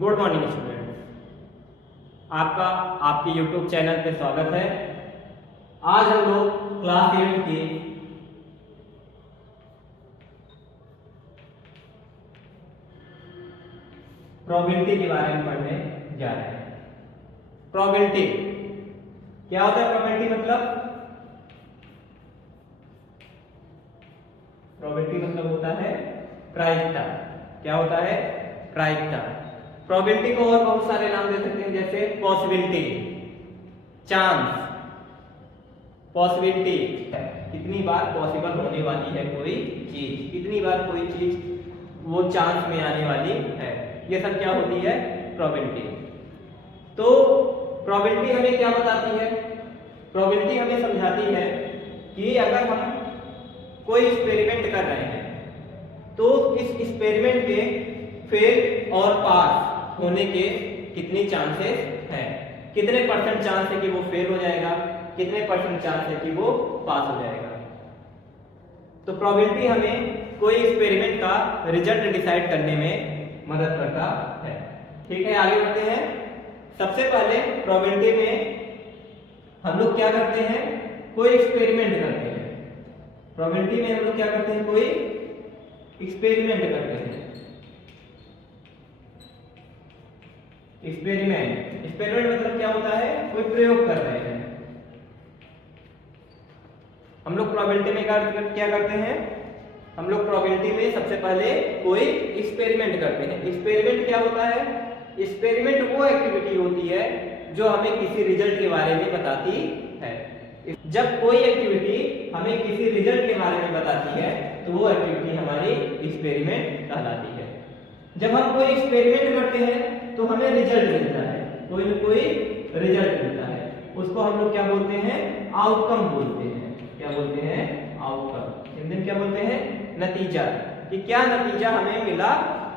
Good morning student, आपका आपके YouTube channel पे स्वागत है। आज हम लोग क्लास 8 की प्रोबेबिलिटी के बारे में पढ़ने जा रहे हैं। प्रोबेबिलिटी क्या होता है? प्रोबेबिलिटी मतलब होता है प्रायिकता। क्या होता है? प्रायिकता। प्रोबेबिलिटी को और बहुत सारे नाम दे सकते हैं, जैसे पॉसिबिलिटी, चांस, पॉसिबिलिटी, कितनी बार पॉसिबल होने वाली है कोई चीज, कितनी बार कोई चीज वो चांस में आने वाली है, ये सब क्या होती है? प्रोबेबिलिटी। तो प्रोबेबिलिटी हमें क्या बताती है? प्रोबेबिलिटी हमें समझाती है कि अगर हम कोई एक्सपेरिमेंट कर रहे हैं तो इस एक्सपेरिमेंट के फेल और पास होने के कितनी चांसेस हैं, कितने परसेंट चांस है कि वो फेल हो जाएगा, कितने परसेंट चांस है कि वो पास हो जाएगा। तो प्रोबेबिलिटी हमें कोई एक्सपेरिमेंट का रिजल्ट डिसाइड करने में मदद करता है। ठीक है, आगे बढ़ते हैं। सबसे पहले प्रोबेबिलिटी में हम लोग क्या करते हैं? कोई एक्सपेरिमेंट करते हैं। प्रोबेबिलिटी में हम लोग क्या करते हैं? कोई एक्सपेरिमेंट करते हैं। एक्सपेरिमेंट मतलब क्या होता है? कोई प्रयोग कर रहे हैं। हम लोग प्रोबेबिलिटी में क्या करते हैं? हम लोग प्रोबेबिलिटी में सबसे पहले कोई एक्सपेरिमेंट करते हैं। एक्सपेरिमेंट क्या होता है? एक्सपेरिमेंट वो एक्टिविटी होती है जो हमें किसी रिजल्ट के बारे में बताती है। जब कोई एक्टिविटी हमें किसी रिजल्ट के बारे में बताती है तो वो एक्टिविटी हमारी एक्सपेरिमेंट कहलाती है। जब हम कोई एक्सपेरिमेंट करते हैं तो हमें रिजल्ट मिलता है, कोई न कोई रिजल्ट मिलता है, उसको हम लोग क्या बोलते हैं? आउटकम बोलते हैं। क्या बोलते हैं? आउटकम। हिंदी में क्या बोलते हैं? नतीजा। कि क्या नतीजा हमें मिला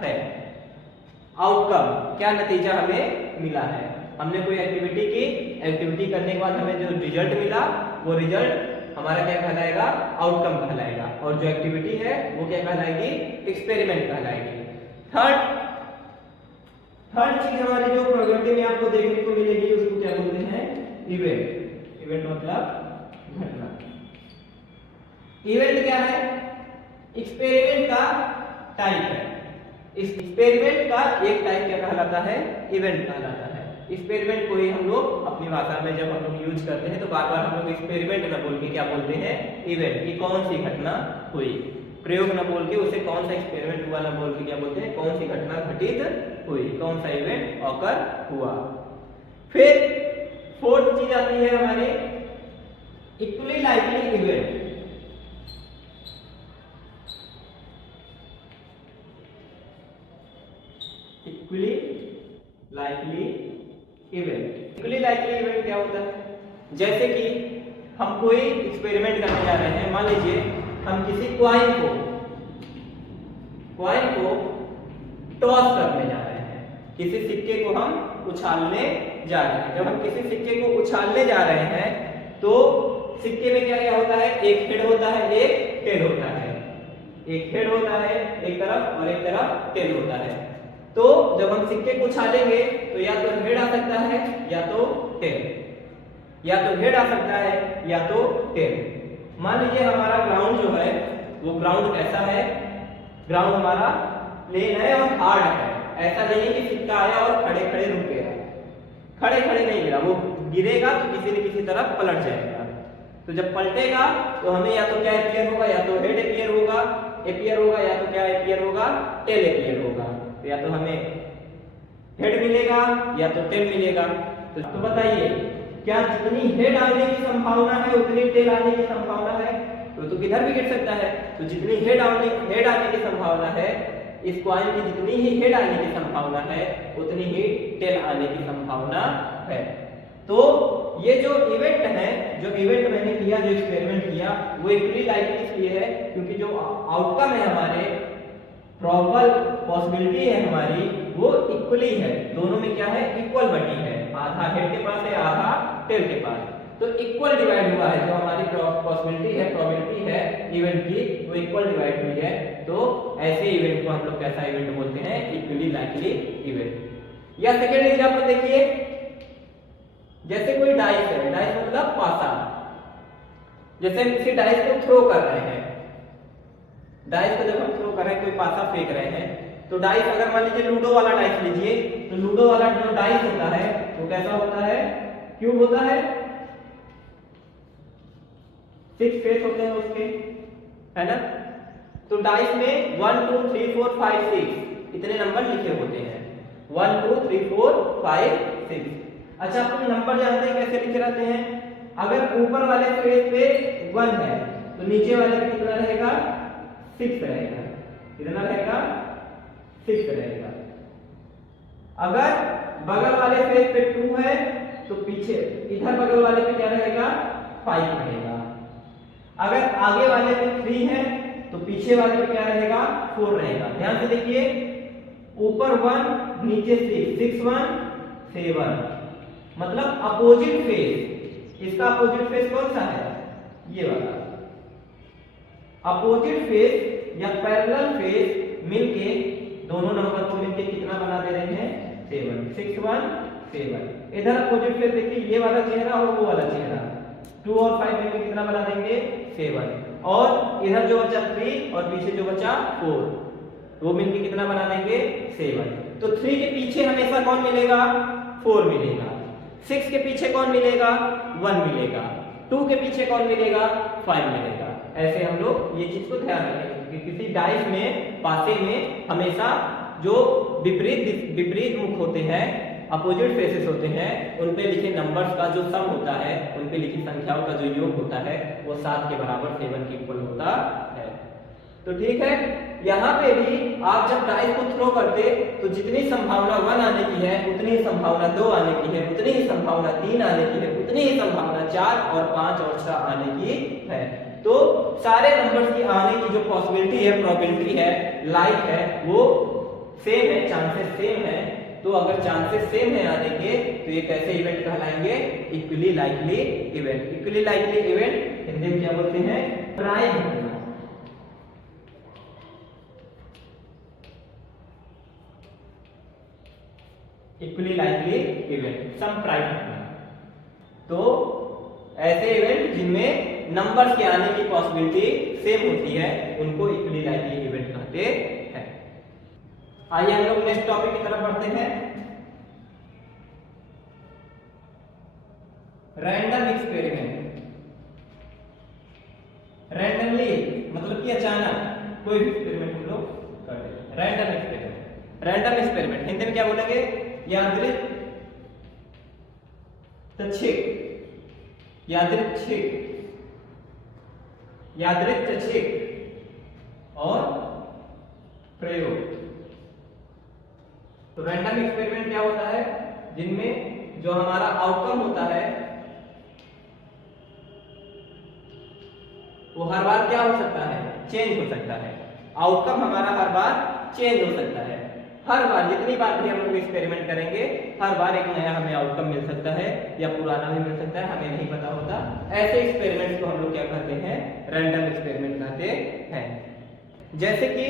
है। आउटकम, क्या नतीजा हमें मिला है। हमने कोई एक्टिविटी की, एक्टिविटी करने के बाद हमें जो रिजल्ट मिला वो रिजल्ट हमारा क्या कहलाएगा? आउटकम कहलाएगा। और जो एक्टिविटी है वो क्या कहलाएगी? एक्सपेरिमेंट कहलाएगी। थर्ड चीज हमारी जो प्रोबेबिलिटी में आपको देखने को मिलेगी उसको क्या बोलते हैं? इवेंट। इवेंट मतलब घटना। इवेंट क्या है? एक्सपेरिमेंट का टाइप है। इस एक्सपेरिमेंट का एक टाइप क्या कहलाता है? इवेंट कहलाता है। एक्सपेरिमेंट को ही हम लोग अपनी भाषा में जब हम लोग यूज करते हैं तो बार बार हम लोग एक्सपेरिमेंट न बोल के क्या बोलते हैं? इवेंट। कि कौन सी घटना हुई। प्रयोग न बोल के उसे कौन सा एक्सपेरिमेंट हुआ न बोल के क्या बोलते हैं? कौन सी घटना घटित हुई, कौन सा इवेंट ऑकर हुआ। फिर फोर्थ चीज आती है हमारे equally likely event. Equally likely event. Equally likely event क्या होता है? जैसे कि हम कोई एक्सपेरिमेंट करने जा रहे हैं। मान लीजिए हम किसी क्वाइन को टॉस करने जा रहे हैं, किसी सिक्के को हम उछालने जा रहे हैं। जब हम किसी सिक्के को उछालने जा रहे हैं तो सिक्के में क्या क्या होता है? एक हेड होता है, एक टेल होता है। एक हेड होता है एक तरफ और एक तरफ टेल होता है। तो जब हम सिक्के को उछालेंगे तो या तो हेड आ सकता है या तो टेल, या तो हेड आ सकता है या तो टेल। मान लीजिए हमारा ग्राउंड जो है वो ग्राउंड कैसा है? ग्राउंड हमारा प्लेन है और हार्ड है। ऐसा नहीं है कि सिक्का आया और खड़े खड़े रुक गया। खड़े खड़े नहीं गिरा, वो गिरेगा तो किसी न किसी तरफ पलट जाएगा। तो जब पलटेगा तो हमें या तो क्या अपीयर होगा? या तो हेड अपीयर होगा, या तो क्या अपीयर होगा? टेल अपीयर होगा। तो या तो हमें हेड मिलेगा या तो टेल मिलेगा। तो बताइए, क्या जितनी हेड आने की संभावना है उतनी टेल आने की संभावना है? तो किधर भी गिर सकता है। तो जितनी हेड आने की संभावना है, इस क्वाइन की जितनी ही हेड आने की संभावना है उतनी ही टेल आने की संभावना है। तो ये जो इवेंट है, जो इवेंट मैंने किया, जो एक्सपेरिमेंट किया, वो इक्वली लाइकली इसलिए है क्योंकि जो आउटकम है हमारे, प्रॉबल पॉसिबिलिटी है हमारी, वो इक्वली है। दोनों में क्या है? इक्वल बटी है। आधा हेड के पास है, आधा टेल के पास। तो इक्वल डिवाइड हुआ है। जो हमारी पॉसिबिलिटी है, प्रोबेबिलिटी है इवेंट की, वो इक्वल डिवाइड हुई है। तो ऐसे इवेंट को हम लोग कैसा इवेंट बोलते हैं? Equally likely event. या सेकेंड एग्जांपल देखिए, जैसे कोई डाइस है, डाइस मतलब पासा, जैसे हम किसी डाइस को थ्रो कर रहे हैं, डाइस को जब हम थ्रो कर रहे हैं, कोई पासा फेंक रहे हैं, तो डाइस अगर मान लीजिए लूडो वाला डाइस लीजिए, तो लूडो वाला जो डाइस होता है वो कैसा होता है, क्यूब होता है, 6 फेस होते हैं उसके, है ना। तो डाइस में 1 2 3 4 5 6 इतने नंबर लिखे होते हैं, 1 2 3 4 5 6। अच्छा, आप नंबर जानते हैं कैसे लिखे रहते हैं, अगर ऊपर वाले फेस पे 1 है तो नीचे वाले पे कितना रहेगा, 6 रहेगा, कितना रहेगा, 6 रहेगा। अगर बगल वाले फेस पे 2 है तो पीछे इधर बगल वाले पे क्या रहेगा, 5 रहेगा। अगर आगे वाले पे 3 है तो पीछे वाले पे क्या रहेगा, 4 रहेगा। ध्यान से देखिए, ऊपर 1 नीचे 6, 6 1 7, मतलब अपोजिट फेस, इसका अपोजिट फेस कौन सा है, ये वाला। अपोजिट फेस या पैरेलल फेस मिलके दोनों नंबर को मिलके कितना बना दे रहे हैं, 7, 6 1 7। इधर अपोजिट फेस देखिए, ये वाला चेहरा और वो वाला चेहरा, 2 और 5 मिलके कितना बना देंगे, 7। और इधर जो बचा 3 और पीछे जो बचा 4, वो मिलके कितना बना देंगे, 7। तो 3 के पीछे हमेशा कौन मिलेगा, 4 मिलेगा। 6 के पीछे कौन मिलेगा, 1 मिलेगा। 2 के पीछे कौन मिलेगा, 5 मिलेगा। ऐसे हम लोग ये चीज को ध्यान रखेंगे कि किसी डाइस में, पासे में हमेशा जो विपरीत मुख होते हैं, अपोजिट फेसेस होते हैं, उन पे लिखे नंबर्स का जो सम होता है, उन पे लिखी संख्याओं का जो योग होता है वो 7 के बराबर 7 के इक्वल होता है। तो ठीक है, यहाँ पे भी आप जब डाइस को थ्रो करते तो जितनी संभावना 1 आने की है उतनी ही संभावना 2 आने की है, उतनी ही संभावना 3 आने की है, उतनी ही संभावना 4 और 5 और 6 आने की है। तो सारे नंबर्स की आने की जो पॉसिबिलिटी है, प्रोबेबिलिटी है, लाइक है, वो सेम है, चांसेस सेम है। तो अगर चांसेस सेम है आने के तो ये कैसे इवेंट कहलाएंगे, equally likely event. Equally likely event Hindi में क्या बोलते हैं, प्राय घटना। इक्वली लाइकली इवेंट, समप्राय घटना। तो ऐसे इवेंट जिनमें नंबर्स के आने की पॉसिबिलिटी सेम होती है उनको इक्वली लाइकली इवेंट कहते हैं। आइए हम लोग नेक्स्ट टॉपिक की तरफ बढ़ते हैं, रैंडम एक्सपेरिमेंट। रैंडमली मतलब कि अचानक कोई भी एक्सपेरिमेंट हम लोग करते हैं, random experiment. Random experiment Hindi में क्या बोलेंगे, यादृच्छिक, यादृच्छिक, यादृच्छिक और प्रयोग। तो रैंडम एक्सपेरिमेंट क्या होता है, जिनमें जो हमारा आउटकम होता है वो हर बार क्या हो सकता है, चेंज हो सकता है। आउटकम हमारा हर बार चेंज हो सकता है। हर बार जितनी बार भी हम लोग एक्सपेरिमेंट करेंगे हर बार एक नया हमें आउटकम मिल सकता है या पुराना भी मिल सकता है, हमें नहीं पता होता। ऐसे एक्सपेरिमेंट्स को हम लोग क्या कहते हैं, रैंडम एक्सपेरिमेंट कहते हैं। जैसे कि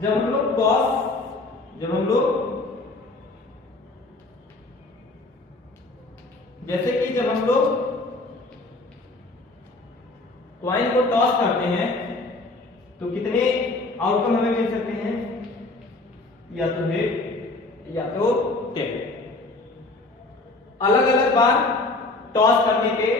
जब हम लोग कॉइन को टॉस करते हैं तो कितने आउटकम हमें मिल सकते हैं, या तो हेड या तो टेल। अलग अलग बार टॉस करने के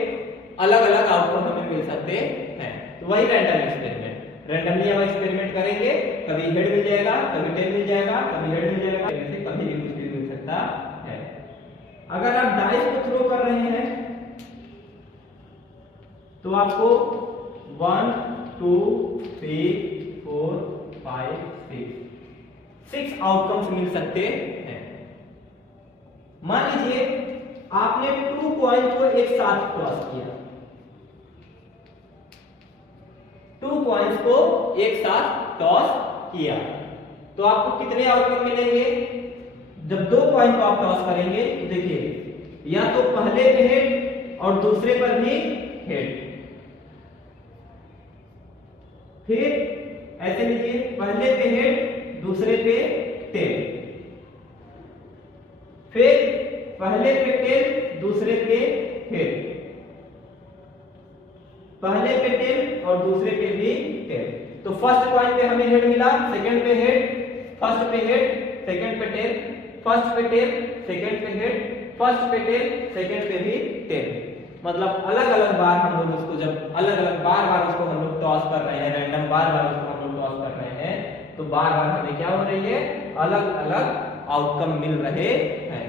अलग अलग आउटकम हमें मिल सकते हैं। तो वही रैंडम एक्सपेरिमेंट, रैंडमली हम एक्सपेरिमेंट करेंगे, कभी हेड मिल जाएगा, कभी टेल मिल जाएगा, कभी हेड मिल जाएगा, ऐसे कभी भी कुछ भी मिल सकता है। अगर आप डाइस को थ्रो कर रहे हैं तो आपको 1 2 3 4 5 6 आउटकम्स मिल सकते हैं। मान लीजिए आपने 2 कॉइन को एक साथ क्रॉस किया, 2 कॉइन्स को एक साथ टॉस किया, तो आपको कितने आउटकम मिलेंगे। जब 2 कॉइन को आप टॉस करेंगे तो देखिए या तो पहले पे हेड और दूसरे पर भी हेड, फिर ऐसे लीजिए पहले पे हेड दूसरे पे टेल, फिर पहले पे टेल, दूसरे पे हेड, पहले पे टेल और दूसरे पे भी टेल। तो फर्स्ट पॉइंट पे हमें हेड मिला, सेकंड पे हेड, फर्स्ट पे हेड, सेकंड पे टेल, फर्स्ट पे टेल, सेकंड पे हेड, फर्स्ट पे टेल, सेकंड पे भी टेल। मतलब अलग अलग बार हम लोग उसको जब अलग अलग बार बार उसको हम लोग टॉस कर रहे हैं, रैंडम बार बार उसको हम लोग टॉस कर रहे हैं, तो बार बार हमें क्या हो रही है, अलग अलग आउटकम मिल रहे हैं।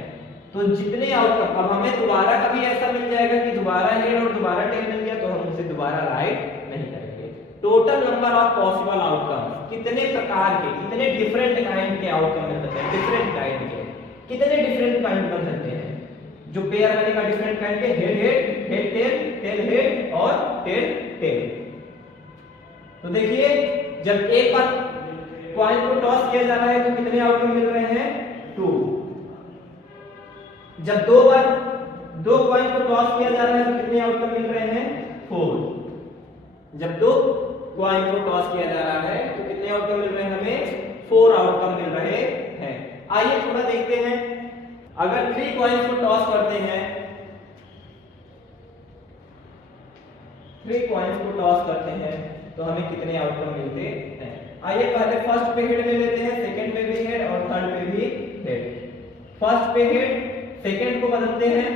तो जितने आउटकम, अब हमें दोबारा कभी ऐसा मिल जाएगा कि दोबारा हेड और दोबारा टेल मिल गया तो हम उसे दोबारा राइट नहीं करेंगे। Total number of possible outcome, कितने प्रकार के, कितने डिफरेंट काइंड के आउटकम मिल सकते हैं, डिफरेंट काइंड के, कितने डिफरेंट काइंड बन सकते हैं जो पेयर बनेगा डिफरेंट काइंड के, head head, head tail, tail head और टेल टेल। तो देखिए जब एक बार पॉइंट को टॉस किया जा रहा है तो कितने आउटकम मिल रहे हैं, 2। जब दो बार दो पॉइंट को टॉस किया जा रहा है तो कितने आउटकम मिल रहे हैं, 4। जब दो पॉइंट को टॉस किया जा रहा है तो कितने आउटकम मिल रहे हैं, हमें 4 आउटकम मिल रहे हैं। आइए थोड़ा देखते हैं, अगर 3 कॉइन्स को टॉस करते हैं, 3 कॉइन्स को टॉस करते हैं तो हमें कितने आउटकम मिलते हैं। आइए पहले फर्स्ट पे हेड ले लेते हैं, सेकंड पे भी हेड और थर्ड पे भी हेड। फर्स्ट पे हेड, सेकंड को बदलते हैं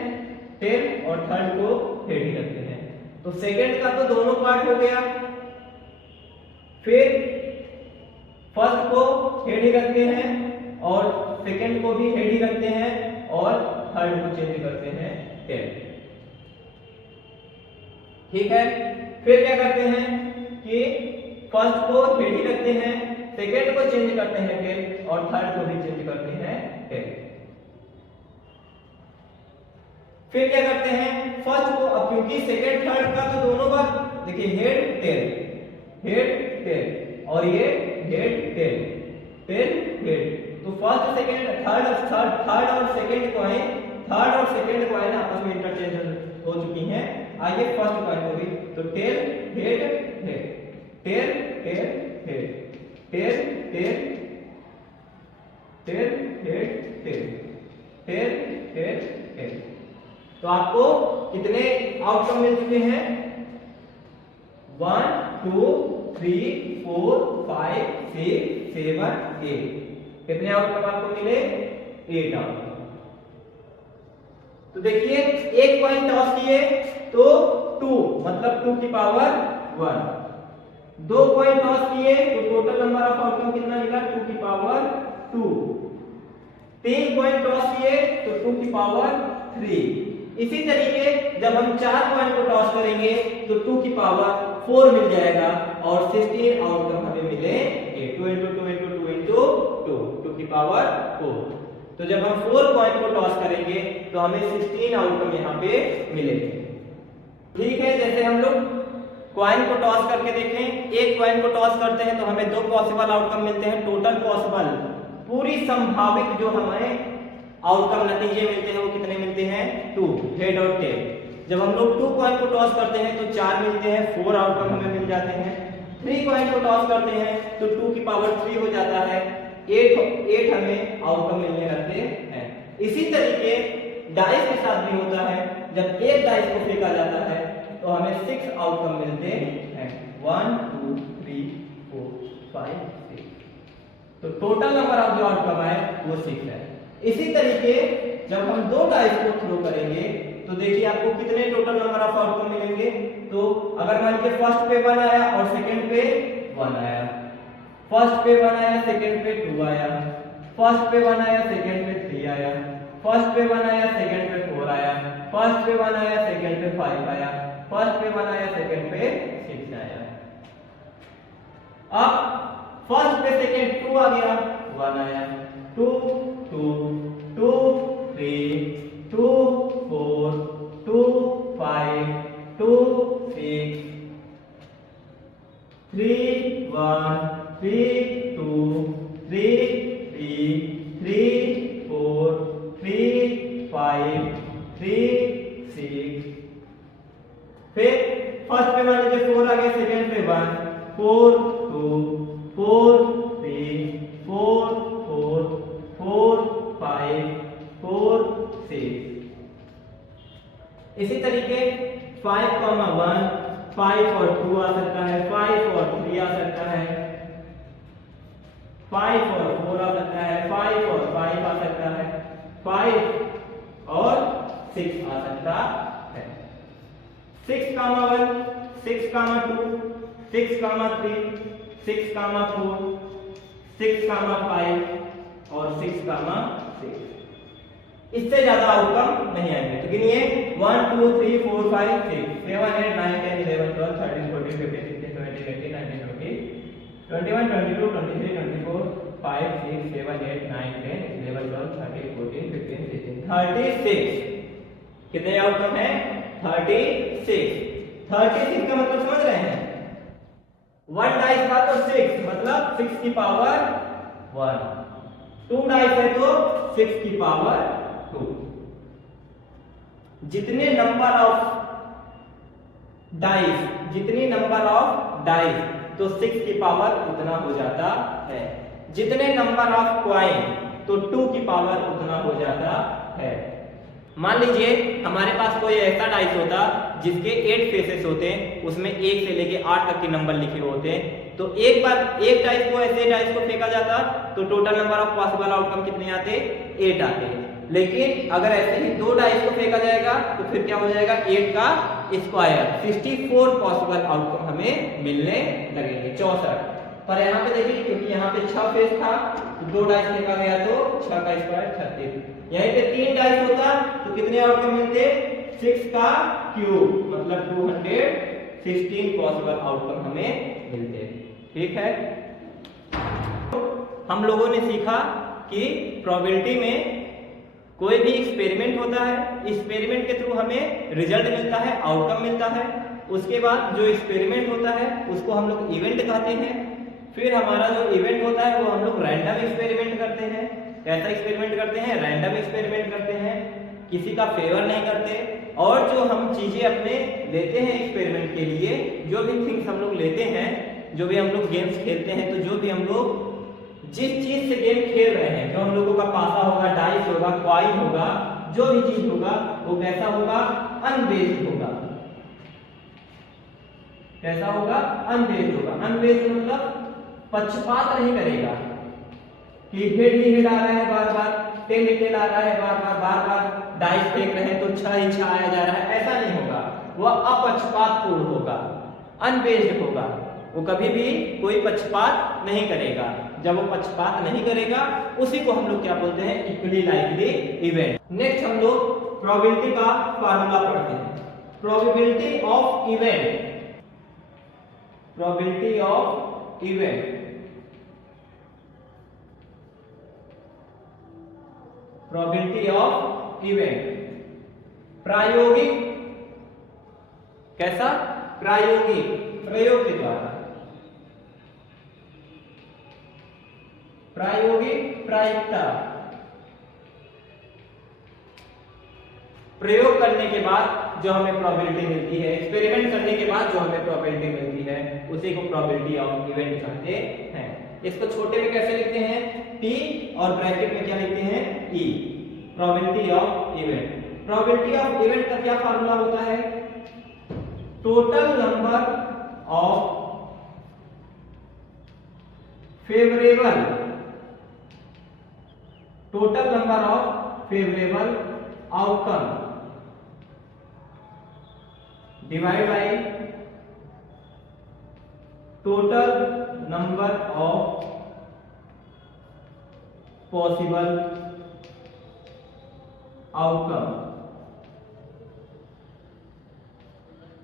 टेल और थर्ड को हेड ही रखते हैं। तो सेकंड का तो दोनों पार्ट हो गया, फिर फर्स्ट को हेड ही रखते हैं और सेकंड को भी हेड ही रखते हैं और थर्ड को चेंज करते हैं टेल। ठीक है, फिर क्या करते हैं कि फर्स्ट को हेड ही रखते हैं, सेकंड को चेंज करते हैं टेल और थर्ड को भी चेंज करते हैं टेल। फिर क्या करते हैं, फर्स्ट को, अब क्योंकि सेकंड थर्ड का तो दोनों बार देखिए हेड टेल, हेड टेल और ये हेड टेल, टेल हेड। तो फर्स्ट सेकंड थर्ड और सेकंड कॉइन, थर्ड और सेकंड कॉइन आपस में इंटरचेंज हो चुकी हैं। आइए फर्स्ट कॉइन को भी, तो tail head head, tail tail head, tail tail tail head tail, tail tail head. तो आपको कितने आउटकम मिल चुके हैं, 1 2 3 4 5 6 7 8। कितने आउटकम आपको मिले, 8 आउटकम। तो देखिए एक पॉइंट टॉस किए तो 2 मतलब 2 की पावर 1, 2 पॉइंट टॉस किए तो टोटल नंबर ऑफ आउटकम कितना मिला, 2 की पावर 2। 3 पॉइंट टॉस किए तो 2 की पावर 3। इसी तरीके जब हम 4 पॉइंट को टॉस करेंगे तो 2 की पावर 4 मिल जाएगा और 16 आउटकम हमें मिलेंगे, 2 into 2 into 2 into 2, 2 की पावर 4। तो जब हम 4 पॉइंट को टॉस करेंगे तो हमें 16 आउटकम यहाँ पे मिलेंगे। ठीक है, जैसे हम लोग कॉइन को टॉस करके देखें, एक कॉइन को टॉस करते हैं तो हमें 2 पॉसिबल आउटकम मिलते हैं। टोटल पॉसिबल, पूरी संभावित जो हमें आउटकम नतीजे मिलते हैं वो कितने मिलते हैं, 2, हेड और टेल। जब हम लोग 2 कॉइन को टॉस करते हैं तो 4 मिलते हैं, 4 आउटकम हमें मिल जाते हैं। 3 कॉइन को टॉस करते हैं तो 2 की पावर 3 हो जाता है, 8 हमें आउटकम मिलने लगते हैं। इसी तरीके डाइस के साथ भी होता है, जब एक डाइस को फेंका जाता है तो हमें 6 आउटकम मिलते हैं, 1 2 3 4 5 6। तो टोटल नंबर ऑफ जो आउटकम है वो 6 है। इसी तरीके जब हम 2 डाइस को थ्रो करेंगे तो देखिए आपको कितने टोटल नंबर ऑफ आउटकम मिलेंगे। तो अगर मान लीजिए फर्स्ट पे 1 आया और सेकंड पे 1 आया, फर्स्ट पे 1 आया, सेकंड पे 2 आया, फर्स्ट पे 1 आया, सेकंड पे 3 आया, फर्स्ट पे 1 आया, सेकंड पे 4 आया, फर्स्ट पे 1 आया, सेकंड पे 5 आया, फर्स्ट पे 1 आया, सेकंड पे 6 आया। अब फर्स्ट पे सेकंड 2 आ गया, 1 आया, 2 2 2 3 2 4 2 5 2 6 3 1 3 2 3 3 3 4 3 5 3 6। फिर फर्स्ट पे मान लीजिए 4 आ गया, सेकंड पे 1, 4 2 4 3 4 4 इसी तरीके 5,1 5 और 2 आ सकता है, 5 और 3 आ सकता है, 5 और 4 आ सकता है, 5 और 5 आ सकता है, 5 और 6 आ सकता है। 6,1 6,2 6,3 6,4 6,5 और 6,6। इससे ज्यादा आउटकम नहीं आएंगे। तो गिनिए 1 2 3 4 5 6 7 8 9 10 11 12 13 14 15 16 17 18 19 20 21 22 23 24 5 6 7 8 9 10 11 12 13 14 15 16 36। कितने आउटकम है? 36। 36 का मतलब समझ रहे हैं? 1 डाइस था तो 6 मतलब 6 की पावर 1, 2 डाइस है तो 6 की पावर 2। जितने नंबर ऑफ डाइस तो 6 की पावर उतना हो जाता है। जितने नंबर ऑफ कॉइन तो 2 की पावर उतना हो जाता है। मान लीजिए हमारे पास कोई ऐसा डाइस होता जिसके 8 फेसेस होते हैं, उसमें 1 से लेके 8 तक के नंबर लिखे हुए होते हैं, तो एक बार एक डाइस को ऐसे डाइस को फेंका जाता तो total number of possible outcome कितने आते? 8 आते। लेकिन अगर ऐसे ही 2 डाइस को फेंका जाएगा तो फिर क्या हो जाएगा? 8 का स्क्वायर 64 पॉसिबल आउटकम हमें मिलने लगेंगे, 64। पर यहाँ पे देखिए क्योंकि यहाँ पे 6 फेस था तो 2 डाइस फेंका गया तो 6 का स्क्वायर 36। यहीं पे 3 डाइस होता तो कितने आउटकम मिलते? 6 का क्यूब मतलब 216 पॉसिबल आउटकम हमें मिलते। ठीक है, हम लोगों ने सीखा कि प्रोबेबिलिटी में कोई भी एक्सपेरिमेंट होता है, एक्सपेरिमेंट के थ्रू हमें रिजल्ट मिलता है, आउटकम मिलता है। उसके बाद जो एक्सपेरिमेंट होता है उसको हम लोग इवेंट कहते हैं। फिर हमारा जो इवेंट होता है वो हम लोग रैंडम एक्सपेरिमेंट करते हैं। कैसा एक्सपेरिमेंट करते हैं? रैंडम एक्सपेरिमेंट करते हैं, किसी का फेवर नहीं करते। और जो हम चीजें अपने लेते हैं एक्सपेरिमेंट के लिए, जो भी थिंग्स हम लोग लेते हैं, जो भी हम लोग गेम्स खेलते हैं, तो जो भी हम लोग जिस चीज से गेम खेल रहे हैं, जो हम लोगों का पासा होगा, डाइस होगा, कॉइन होगा, जो भी चीज होगा वो कैसा होगा? अनबेस्ड होगा। कैसा होगा? अनबेस्ड होगा। अनबेस्ड मतलब पक्षपात नहीं करेगा कि हेड ही हेड आ रहा है बार बार, टेल ही टेल आ रहा है बार बार डाइस फेंक रहे हैं तो 6 ही 6 आया जा रहा है, ऐसा नहीं होगा। वह अपक्षपातपूर्ण होगा, अनबेस्ड होगा। वो कभी भी कोई पक्षपात नहीं करेगा। जब वो पक्षपात नहीं करेगा उसी को हम लोग क्या बोलते हैं? Equally likely event. नेक्स्ट हम लोग प्रोबेबिलिटी का फार्मूला पढ़ते हैं। Probability of event, probability of event, probability of event. प्रायोगिक, कैसा? प्रायोगिक, प्रयोग के द्वारा। प्रायोगिक, प्रायिकता, प्रयोग करने के बाद जो हमें प्रोबेबिलिटी मिलती है, एक्सपेरिमेंट करने के बाद जो हमें प्रोबेबिलिटी मिलती है, उसी को प्रोबेबिलिटी ऑफ इवेंट कहते हैं। इसको छोटे में कैसे लिखते हैं? P और ब्रैकेट में क्या लिखते हैं? E, probability of event. Probability of event का क्या फार्मूला होता है? Total number of favourable, total number of favourable outcome divide by total number of possible outcome.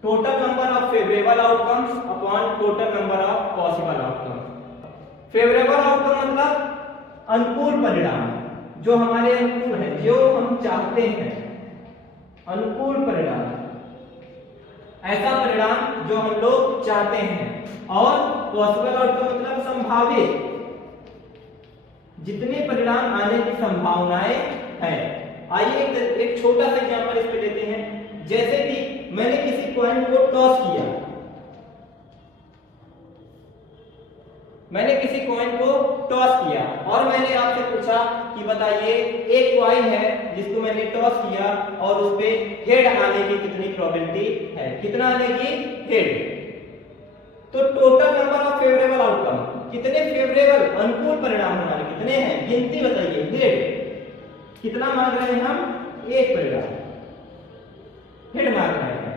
Total number of favourable outcomes upon total number of possible outcomes. Favourable outcome मतलब अनुकूल परिणाम, जो हमारे अनुकूल है, जो हम चाहते हैं, अनुकूल परिणाम, ऐसा परिणाम जो हम लोग चाहते हैं। और पॉसिबल आउटकम मतलब संभावित, जितने परिणाम आने की संभावनाएं हैं। आइए एक छोटा सा एग्जांपल इस पे लेते हैं। जैसे कि मैंने किसी कॉइन को टॉस किया, मैंने किसी कॉइन को टॉस किया और मैंने आपसे पूछा कि बताइए एक कॉइन है जिसको मैंने टॉस किया और उस पे हेड आने की कितनी प्रोबेबिलिटी है, कितना आने की, हेड। तो total number of favourable outcome, कितने फेवरेबल अनुकूल परिणाम हमारे कितने हैं, गिनती बताइए। हेड कितना मांग रहे हैं हम, एक परिणाम हेड मांग रहे हैं,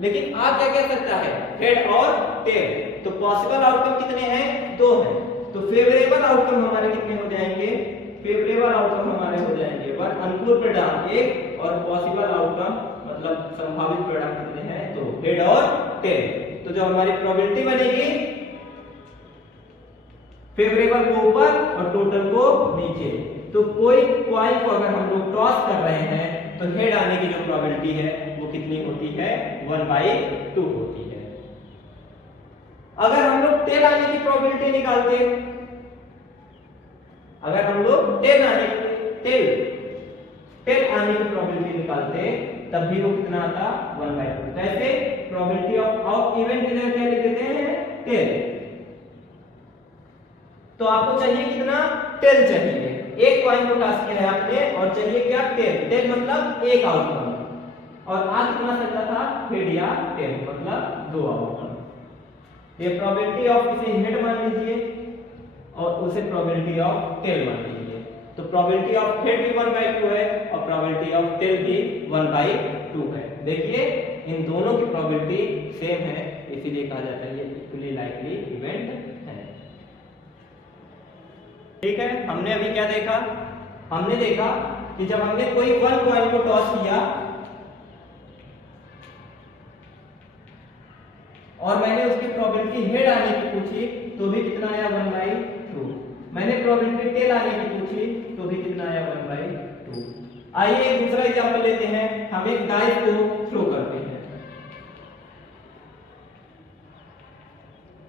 लेकिन आप क्या कह सकता है, हेड और टेल। तो पॉसिबल आउटकम कितने हैं, दो हैं। तो फेवरेबल आउटकम हमारे कितने हो जाएंगे, फेवरेबल आउटकम हमारे हो जाएंगे वन, अनुकूल परिणाम एक, और पॉसिबल आउटकम मतलब संभावित परिणाम कितने हैं, दो, हेड और टेल। तो जो हमारी प्रोबेबिलिटी बनेगी, फेवरेबल को ऊपर और टोटल को नीचे। तो कोई कॉइन को अगर हम लोग टॉस कर रहे हैं तो हेड आने की जो प्रोबेबिलिटी है वो कितनी होती है, 1/2 होती है। अगर हम लोग टेल आने की प्रोबेबिलिटी निकालते, अगर हम लोग टेल आने की प्रोबेबिलिटी निकालते तब भी वो कितना आता, 1/2। कैसे, प्रोबेबिलिटी ऑफ इवेंट की जगह क्या लिख देते हैं, टेल। तो आपको चाहिए कितना, टेल चाहिए। एक कॉइन को टॉस किया है आपने और चाहिए क्या, टेल। टेल मतलब एक आउटकम, और आ कितना सकता था, हेड या टेल, मतलब दो आउटकम। ये प्रोबेबिलिटी ऑफ इसे हेड मान लीजिए और उसे प्रोबेबिलिटी ऑफ टेल मान लीजिए। तो प्रोबेबिलिटी ऑफ हेड भी 1/2 है और प्रोबेबिलिटी ऑफ टेल भी 1/2 है। देखिए इन दोनों की प्रोबेबिलिटी सेम है, इसीलिए कहा जाता है ये इक्वली लाइकली इवेंट है। ठीक है, हमने अभी क्या देखा, हमने देखा कि जब हमने कोई वन कॉइन को टॉस किया और मैंने उसकी प्रोबेबिलिटी हेड आने की पूछी तो भी कितना आया, 1/2। मैंने प्रोबेबिलिटी टेल आने की पूछी तो भी कितना आया, 1/2। आइए एक दूसरा एग्जांपल लेते हैं। हम एक डाइस को थ्रो करते हैं।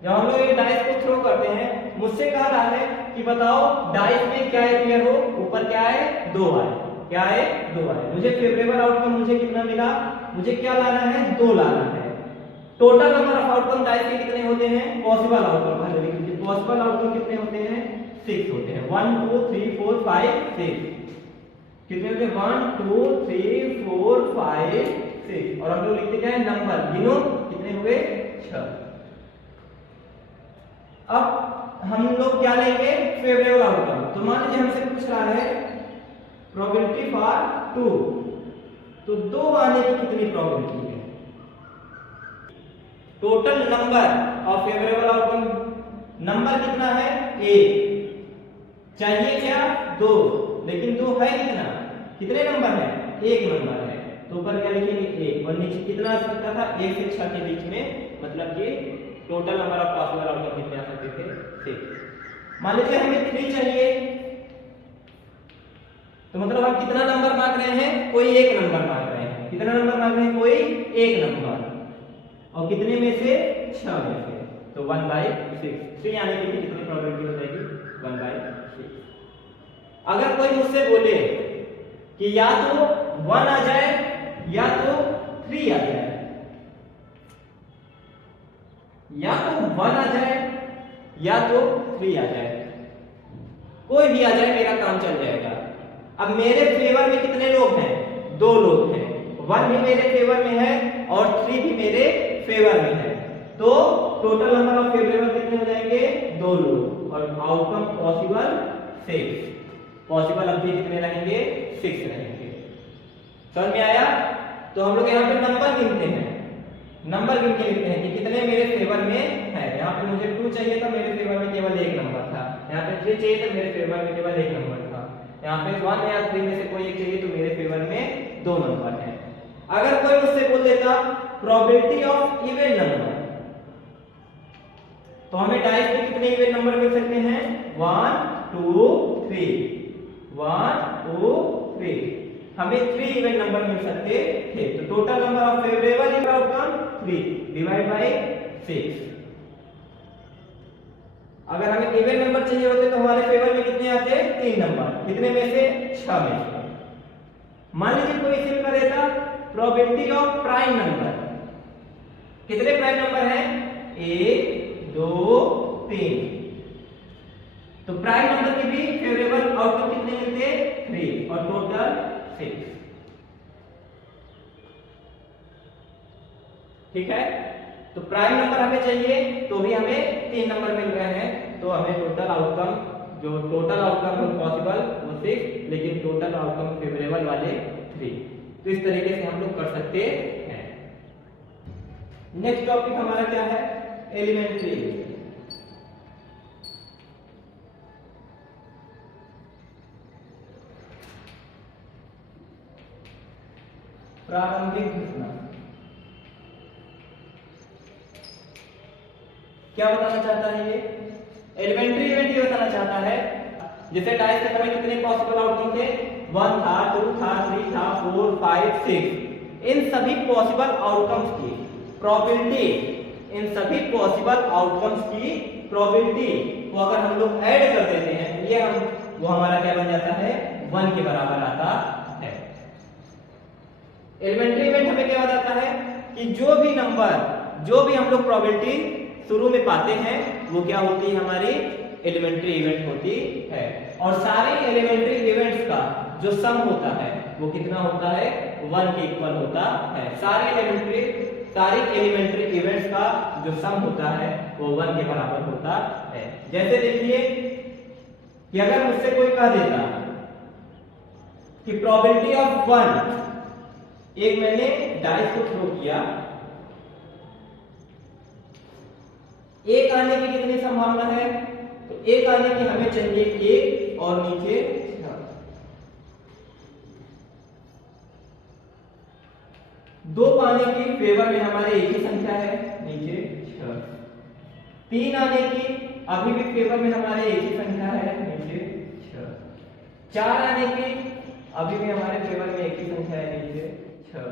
जब हम लोग एक डाइस को थ्रो करते हैं, मुझसे कह रहा है कि बताओ डाइस में क्या अपीयर हो, ऊपर क्या है, 2 आए, क्या है, 2 आए। मुझे फेवरेबल आउटकम मुझे कितना मिला, मुझे क्या लाना है, 2 लाना है। Total number of outcome dice के कितने होते हैं, पॉसिबल आउटकम पहले लिख लीजिए। पॉसिबल आउटकम कितने होते हैं, 6 होते हैं। 1 2 3 4 5 6 कितने होते हैं, 1 2 3 4 5 6। और हम लोग लिखते क्या है, नंबर, गिनो कितने हुए, 6। अब हम लोग क्या लेंगे, फेवरेबल आउटकम। तो मान लीजिए हमसे पूछ रहा है प्रोबेबिलिटी फॉर 2, तो 2 आने की कितनी प्रोबेबिलिटी है। Total number of favourable outcome, number कितना है, 1। चाहिए क्या, 2, लेकिन 2 है कितना, कितने नंबर है, 1 नंबर है। तो ऊपर क्या लिखेंगे, 1, और नीचे कितना आ सकता था, 1 से 6 के बीच में, मतलब कि total number of possible outcome कितने आ सकते थे, 6। मान लीजिए हमें 3 चाहिए, तो मतलब हम कितना नंबर मांग रहे हैं, कोई एक नंबर मांग रहे हैं। कितना नंबर मांग रहे हैं, कोई एक नंबर, और कितने में से, 6 में से। तो 1/6। 3 आने की कितनी प्रोबेबिलिटी हो जाएगी, 1/6। अगर कोई मुझसे बोले कि या तो 1 आ जाए या तो 3 आ जाए, या तो 1 आ जाए या तो 3 आ जाए, कोई भी आ जाए मेरा काम चल जाएगा। अब मेरे फेवर में कितने लोग हैं, 2 लोग हैं। 1 भी मेरे फेवर में है और 3 भी मेरे फेवर में है। तो टोटल नंबर ऑफ फेवरेबल कितने हो जाएंगे, 2 लोग, और आउटकम पॉसिबल 6। पॉसिबल अब भी कितने रहेंगे, 6 रहेंगे। समझ में आया। तो हम लोग यहाँ पे नंबर गिनते हैं, नंबर गिन के लिखते हैं कि कितने मेरे फेवर में है। यहाँ पे मुझे 2 चाहिए था, मेरे फेवर में केवल 1 नंबर था। यहाँ पे 3 चाहिए था, मेरे फेवर में केवल 1 नंबर था। यहाँ पे 1 या 3 में से कोई एक चाहिए, तो मेरे फेवर में 2 नंबर है। अगर कोई मुझसे बोल देता प्रोबेबिलिटी ऑफ इवन नंबर, तो हमें डाइस में कितने इवन नंबर मिल सकते हैं, 1 2 3, 1 2 3, हमें 3 इवन नंबर मिल सकते थे। तो total number of favourable outcome 3 divide by 6। अगर हमें इवन नंबर चाहिए होते तो हमारे फेवर में कितने आते, 3 नंबर, कितने में से, 6 में से। मान लीजिए कोई इसे कर देता प्रोबेबिलिटी ऑफ प्राइम नंबर, कितने प्राइम नंबर हैं, 1 2 3, तो प्राइम नंबर के भी फेवरेबल आउटकम कितने मिलते? 3 और टोटल 6। ठीक है, तो प्राइम नंबर हमें चाहिए तो भी हमें 3 नंबर मिल रहे हैं, तो हमें टोटल आउटकम जो टोटल आउटकम पॉसिबल वो 6, लेकिन टोटल आउटकम फेवरेबल वाले 3। तो इस तरीके से हम लोग कर सकते हैं। नेक्स्ट टॉपिक हमारा क्या है? एलिमेंट्री। प्रारंभिक घटना। क्या बताना चाहता है ये? एलिमेंट्री इवेंट ये बताना चाहता है जैसे डाइस के समय कितने पॉसिबल आउटकम थे? 1 था, 2 था, 3 था, 4, 5, 6। इन सभी पॉसिबल आउटकम्स की प्रोबेबिलिटी, इन सभी पॉसिबल आउटकम्स की प्रोबेबिलिटी को अगर हम लोग ऐड कर देते हैं तो ये वो हमारा क्या बन जाता है? 1 के बराबर आता है। एलिमेंट्री इवेंट हमें क्या बताता है कि जो भी नंबर, जो भी हम लोग प्रोबेबिलिटी शुरू में पाते हैं वो क्या होती है? हमारी एलिमेंट्री इवेंट होती है। और सारे एलिमेंट्री इवेंट्स का जो सम होता है वो कितना होता है? 1 के इक्वल होता है। सारी एलिमेंट्री इवेंट्स का जो सम होता है वो 1 के बराबर होता है। जैसे देखिए कि अगर मुझसे कोई कह देता कि प्रोबेबिलिटी ऑफ 1, एक मैंने डाइस को थ्रो किया, एक आने की कितनी संभावना है? तो एक आने की हमें चाहिए 1 और नीचे 6। 2 पाने की फेवर में हमारे एक ही संख्या है, नीचे 6। 3 आने की अभी भी फेवर में हमारे एक ही संख्या है, नीचे 6। 4 आने की अभी भी हमारे फेवर में एक ही संख्या है, नीचे 6।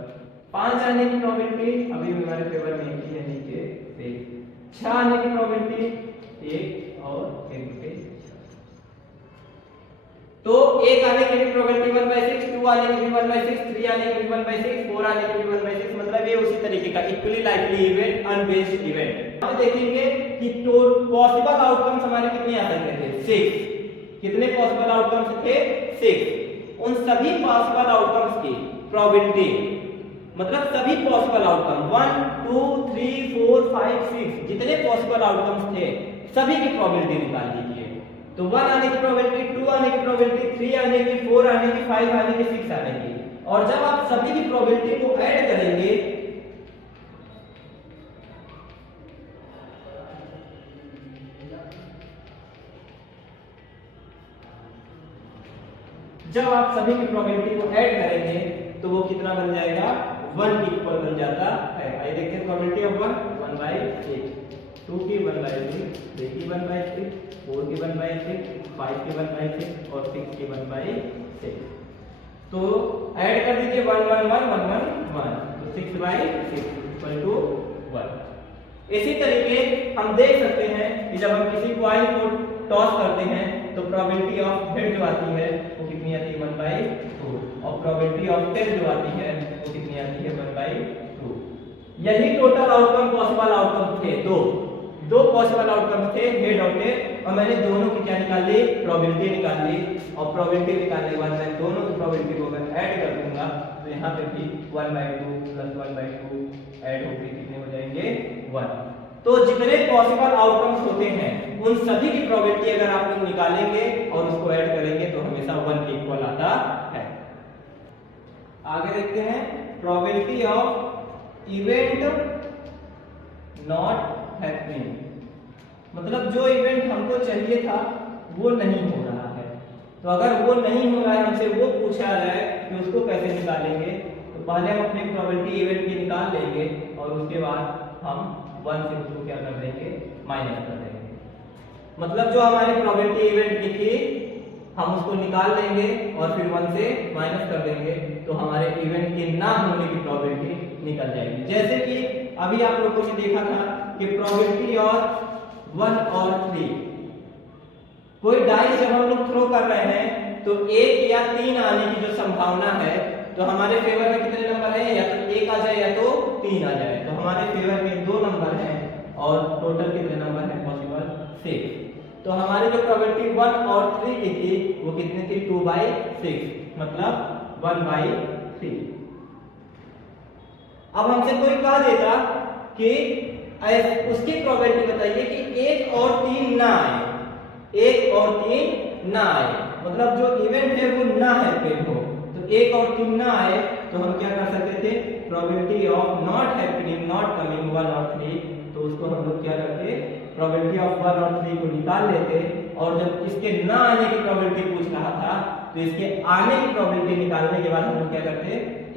5 आने की प्रोबेबिलिटी अभी भी हमारे फेवर में एक ही है, नीचे 1। 6 आने की प्रोबेबिलिटी 1 और 1 पे 6। तो 1 आने की भी प्रोबेबिलिटी 1/6, 2 आने की भी 1/6, 3 आने की भी 1/6, 4 आने की भी 1/6, मतलब ये उसी तरीके का equally likely event, unbiased event. हम देखेंगे कि पॉसिबल आउटकम्स हमारे कितने आ सकते थे? 6। कितने पॉसिबल आउटकम्स थे? 6। उन सभी पॉसिबल आउटकम्स की प्रोबेबिलिटी, मतलब सभी पॉसिबल आउटकम 1, 2, 3, 4, 5, 6 जितने पॉसिबल आउटकम्स थे सभी की प्रोबेबिलिटी निकाल लीजिए। तो 1 आने की प्रोबेबिलिटी, 2 आने की प्रोबेबिलिटी, 3 आने की, 4 आने की, 5 आने की, 6 आने की, और जब आप सभी की प्रोबेबिलिटी को ऐड करेंगे तो वो कितना बन जाएगा? 1 के इक्वल बन जाता है। आइए देखते हैं प्रोबेबिलिटी ऑफ 1/8, 2 की 1/6, 3 की 1/6, 4 की 1/6, 5 की 1/6 और 6 की 1/6। तो ऐड कर दीजिए 1 1 1 1 1 1, तो 6/6 इक्वल टू 1। इसी तरीके हम देख सकते हैं कि जब हम किसी कॉइन को टॉस करते हैं तो प्रोबेबिलिटी ऑफ हेड जो आती है वो कितनी आती है? 1/2, और प्रोबेबिलिटी ऑफ टेल जो आती है वो कितनी आती है? 1/2। यही टोटल आउटकम पॉसिबल आउटकम थे। दो पॉसिबल आउटकम थे, हेड और टेल, और मैंने दोनों की क्या निकाल ली? प्रोबेबिलिटी निकाल ली। और प्रोबेबिलिटी निकालने के बाद मैं दोनों की प्रोबेबिलिटी को अगर ऐड कर दूंगा तो यहाँ पे भी 1/2 प्लस 1/2 ऐड होकर कितने हो जाएंगे? 1। तो जितने पॉसिबल आउटकम्स होते हैं उन सभी की प्रोबेबिलिटी अगर आप लोग निकालेंगे और उसको ऐड करेंगे तो हमेशा 1 के इक्वल आता है। आगे देखते हैं probability of event not happening, मतलब जो इवेंट हमको चाहिए था वो नहीं हो रहा है। तो अगर वो नहीं हो रहा है, हमसे वो पूछा जाए कि उसको कैसे निकालेंगे, तो पहले हम अपने प्रोबेबिलिटी इवेंट की निकाल लेंगे और उसके बाद हम 1 से उसको क्या कर देंगे? माइनस कर देंगे। मतलब जो हमारी प्रोबेबिलिटी इवेंट की थी हम उसको निकाल देंगे और फिर 1 से माइनस कर देंगे, तो हमारे इवेंट के ना होने की प्रोबेबिलिटी निकल जाएगी। जैसे कि अभी आप लोगों ने देखा था कि प्रोबेबिलिटी ऑफ 1 और 3, कोई डाइस जब हम लोग थ्रो कर रहे हैं तो 1 या 3 आने की जो संभावना है, तो हमारे फेवर में कितने नंबर है? या तो 1 आ जाए या तो 3 आ जाए। तो हमारे फेवर में 2 नंबर हैं और टोटल कितने नंबर हैं पॉसिबल? 6। तो हमारी जो प्रोबेबिलिटी 1 और 3 की थी वो कितनी थी 2/6 मतलब 1/3। अब हमसे कोई कहा देता कि उसकी प्रोबेबिलिटी बताइए कि 1 और 3 ना आए, 1 और 3 ना आए, मतलब जो इवेंट है वो ना हैपन हो। तो 1 और 3 ना आए तो हम क्या कर सकते थे, probability of not happening not coming 1 और 3, तो उसको हम लोग क्या करते, प्रोबेबिलिटी ऑफ 1 और 3 को निकाल लेते, और जब इसके ना आने की प्रोबेबिलिटी पूछ रहा था तो इसके आने की प्रोबेबिलिटी निकालने के बाद हम लोग क्या करते,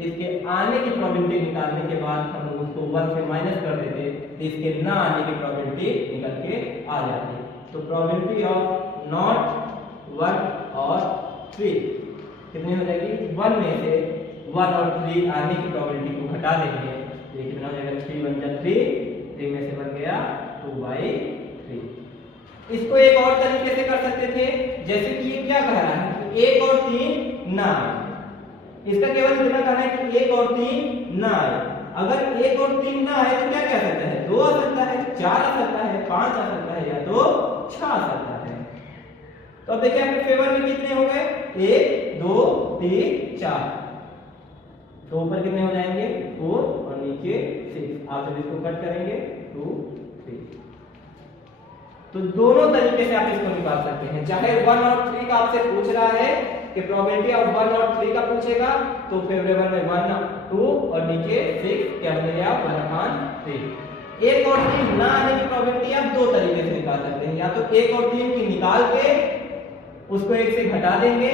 इसके आने की प्रोबेबिलिटी निकालने के बाद हम लोग उसको 1 से माइनस कर देते, तो इसके ना आने की प्रोबेबिलिटी निकल के आ जाती। तो प्रोबेबिलिटी ऑफ नॉट 1 और 3 कितनी हो जाएगी, 1 में से 1 और 3 आने की प्रोबेबिलिटी को घटा देंगे, ये कितना हो जाएगा 3 1 जा 3 में से बन गया 2/3। इसको एक और तरीके से कर सकते थे, जैसे कि ये क्या कह रहा है कि 1 और 3 ना आए, इसका केवल इतना कहना है कि 1 और 3 ना आए। अगर 1 और 3 ना आए तो क्या कह सकता है, 2 आ सकता है, 4 आ सकता है, 5 आ सकता है, या तो 6 आ सकता है। तो अब देखिए आपके फेवर में कितने हो गए, 1 2 3 4, तो ऊपर कितने हो जाएंगे 4 और नीचे 6। आप जब इसको कट करेंगे 2 3, तो दोनों तरीके से आप इसको निकाल सकते हैं। चाहे 1 और 3 का आपसे पूछ रहा है कि प्रोबेबिलिटी ऑफ 1 और 3 का पूछेगा तो फेवरेबल में 1 2 और नीचे 6 क्या बन गया 1/3। 1 और 3 ना आने की प्रोबेबिलिटी आप दो तरीके से निकाल सकते हैं, या तो 1 और 3 की निकाल के उसको 1 से घटा देंगे,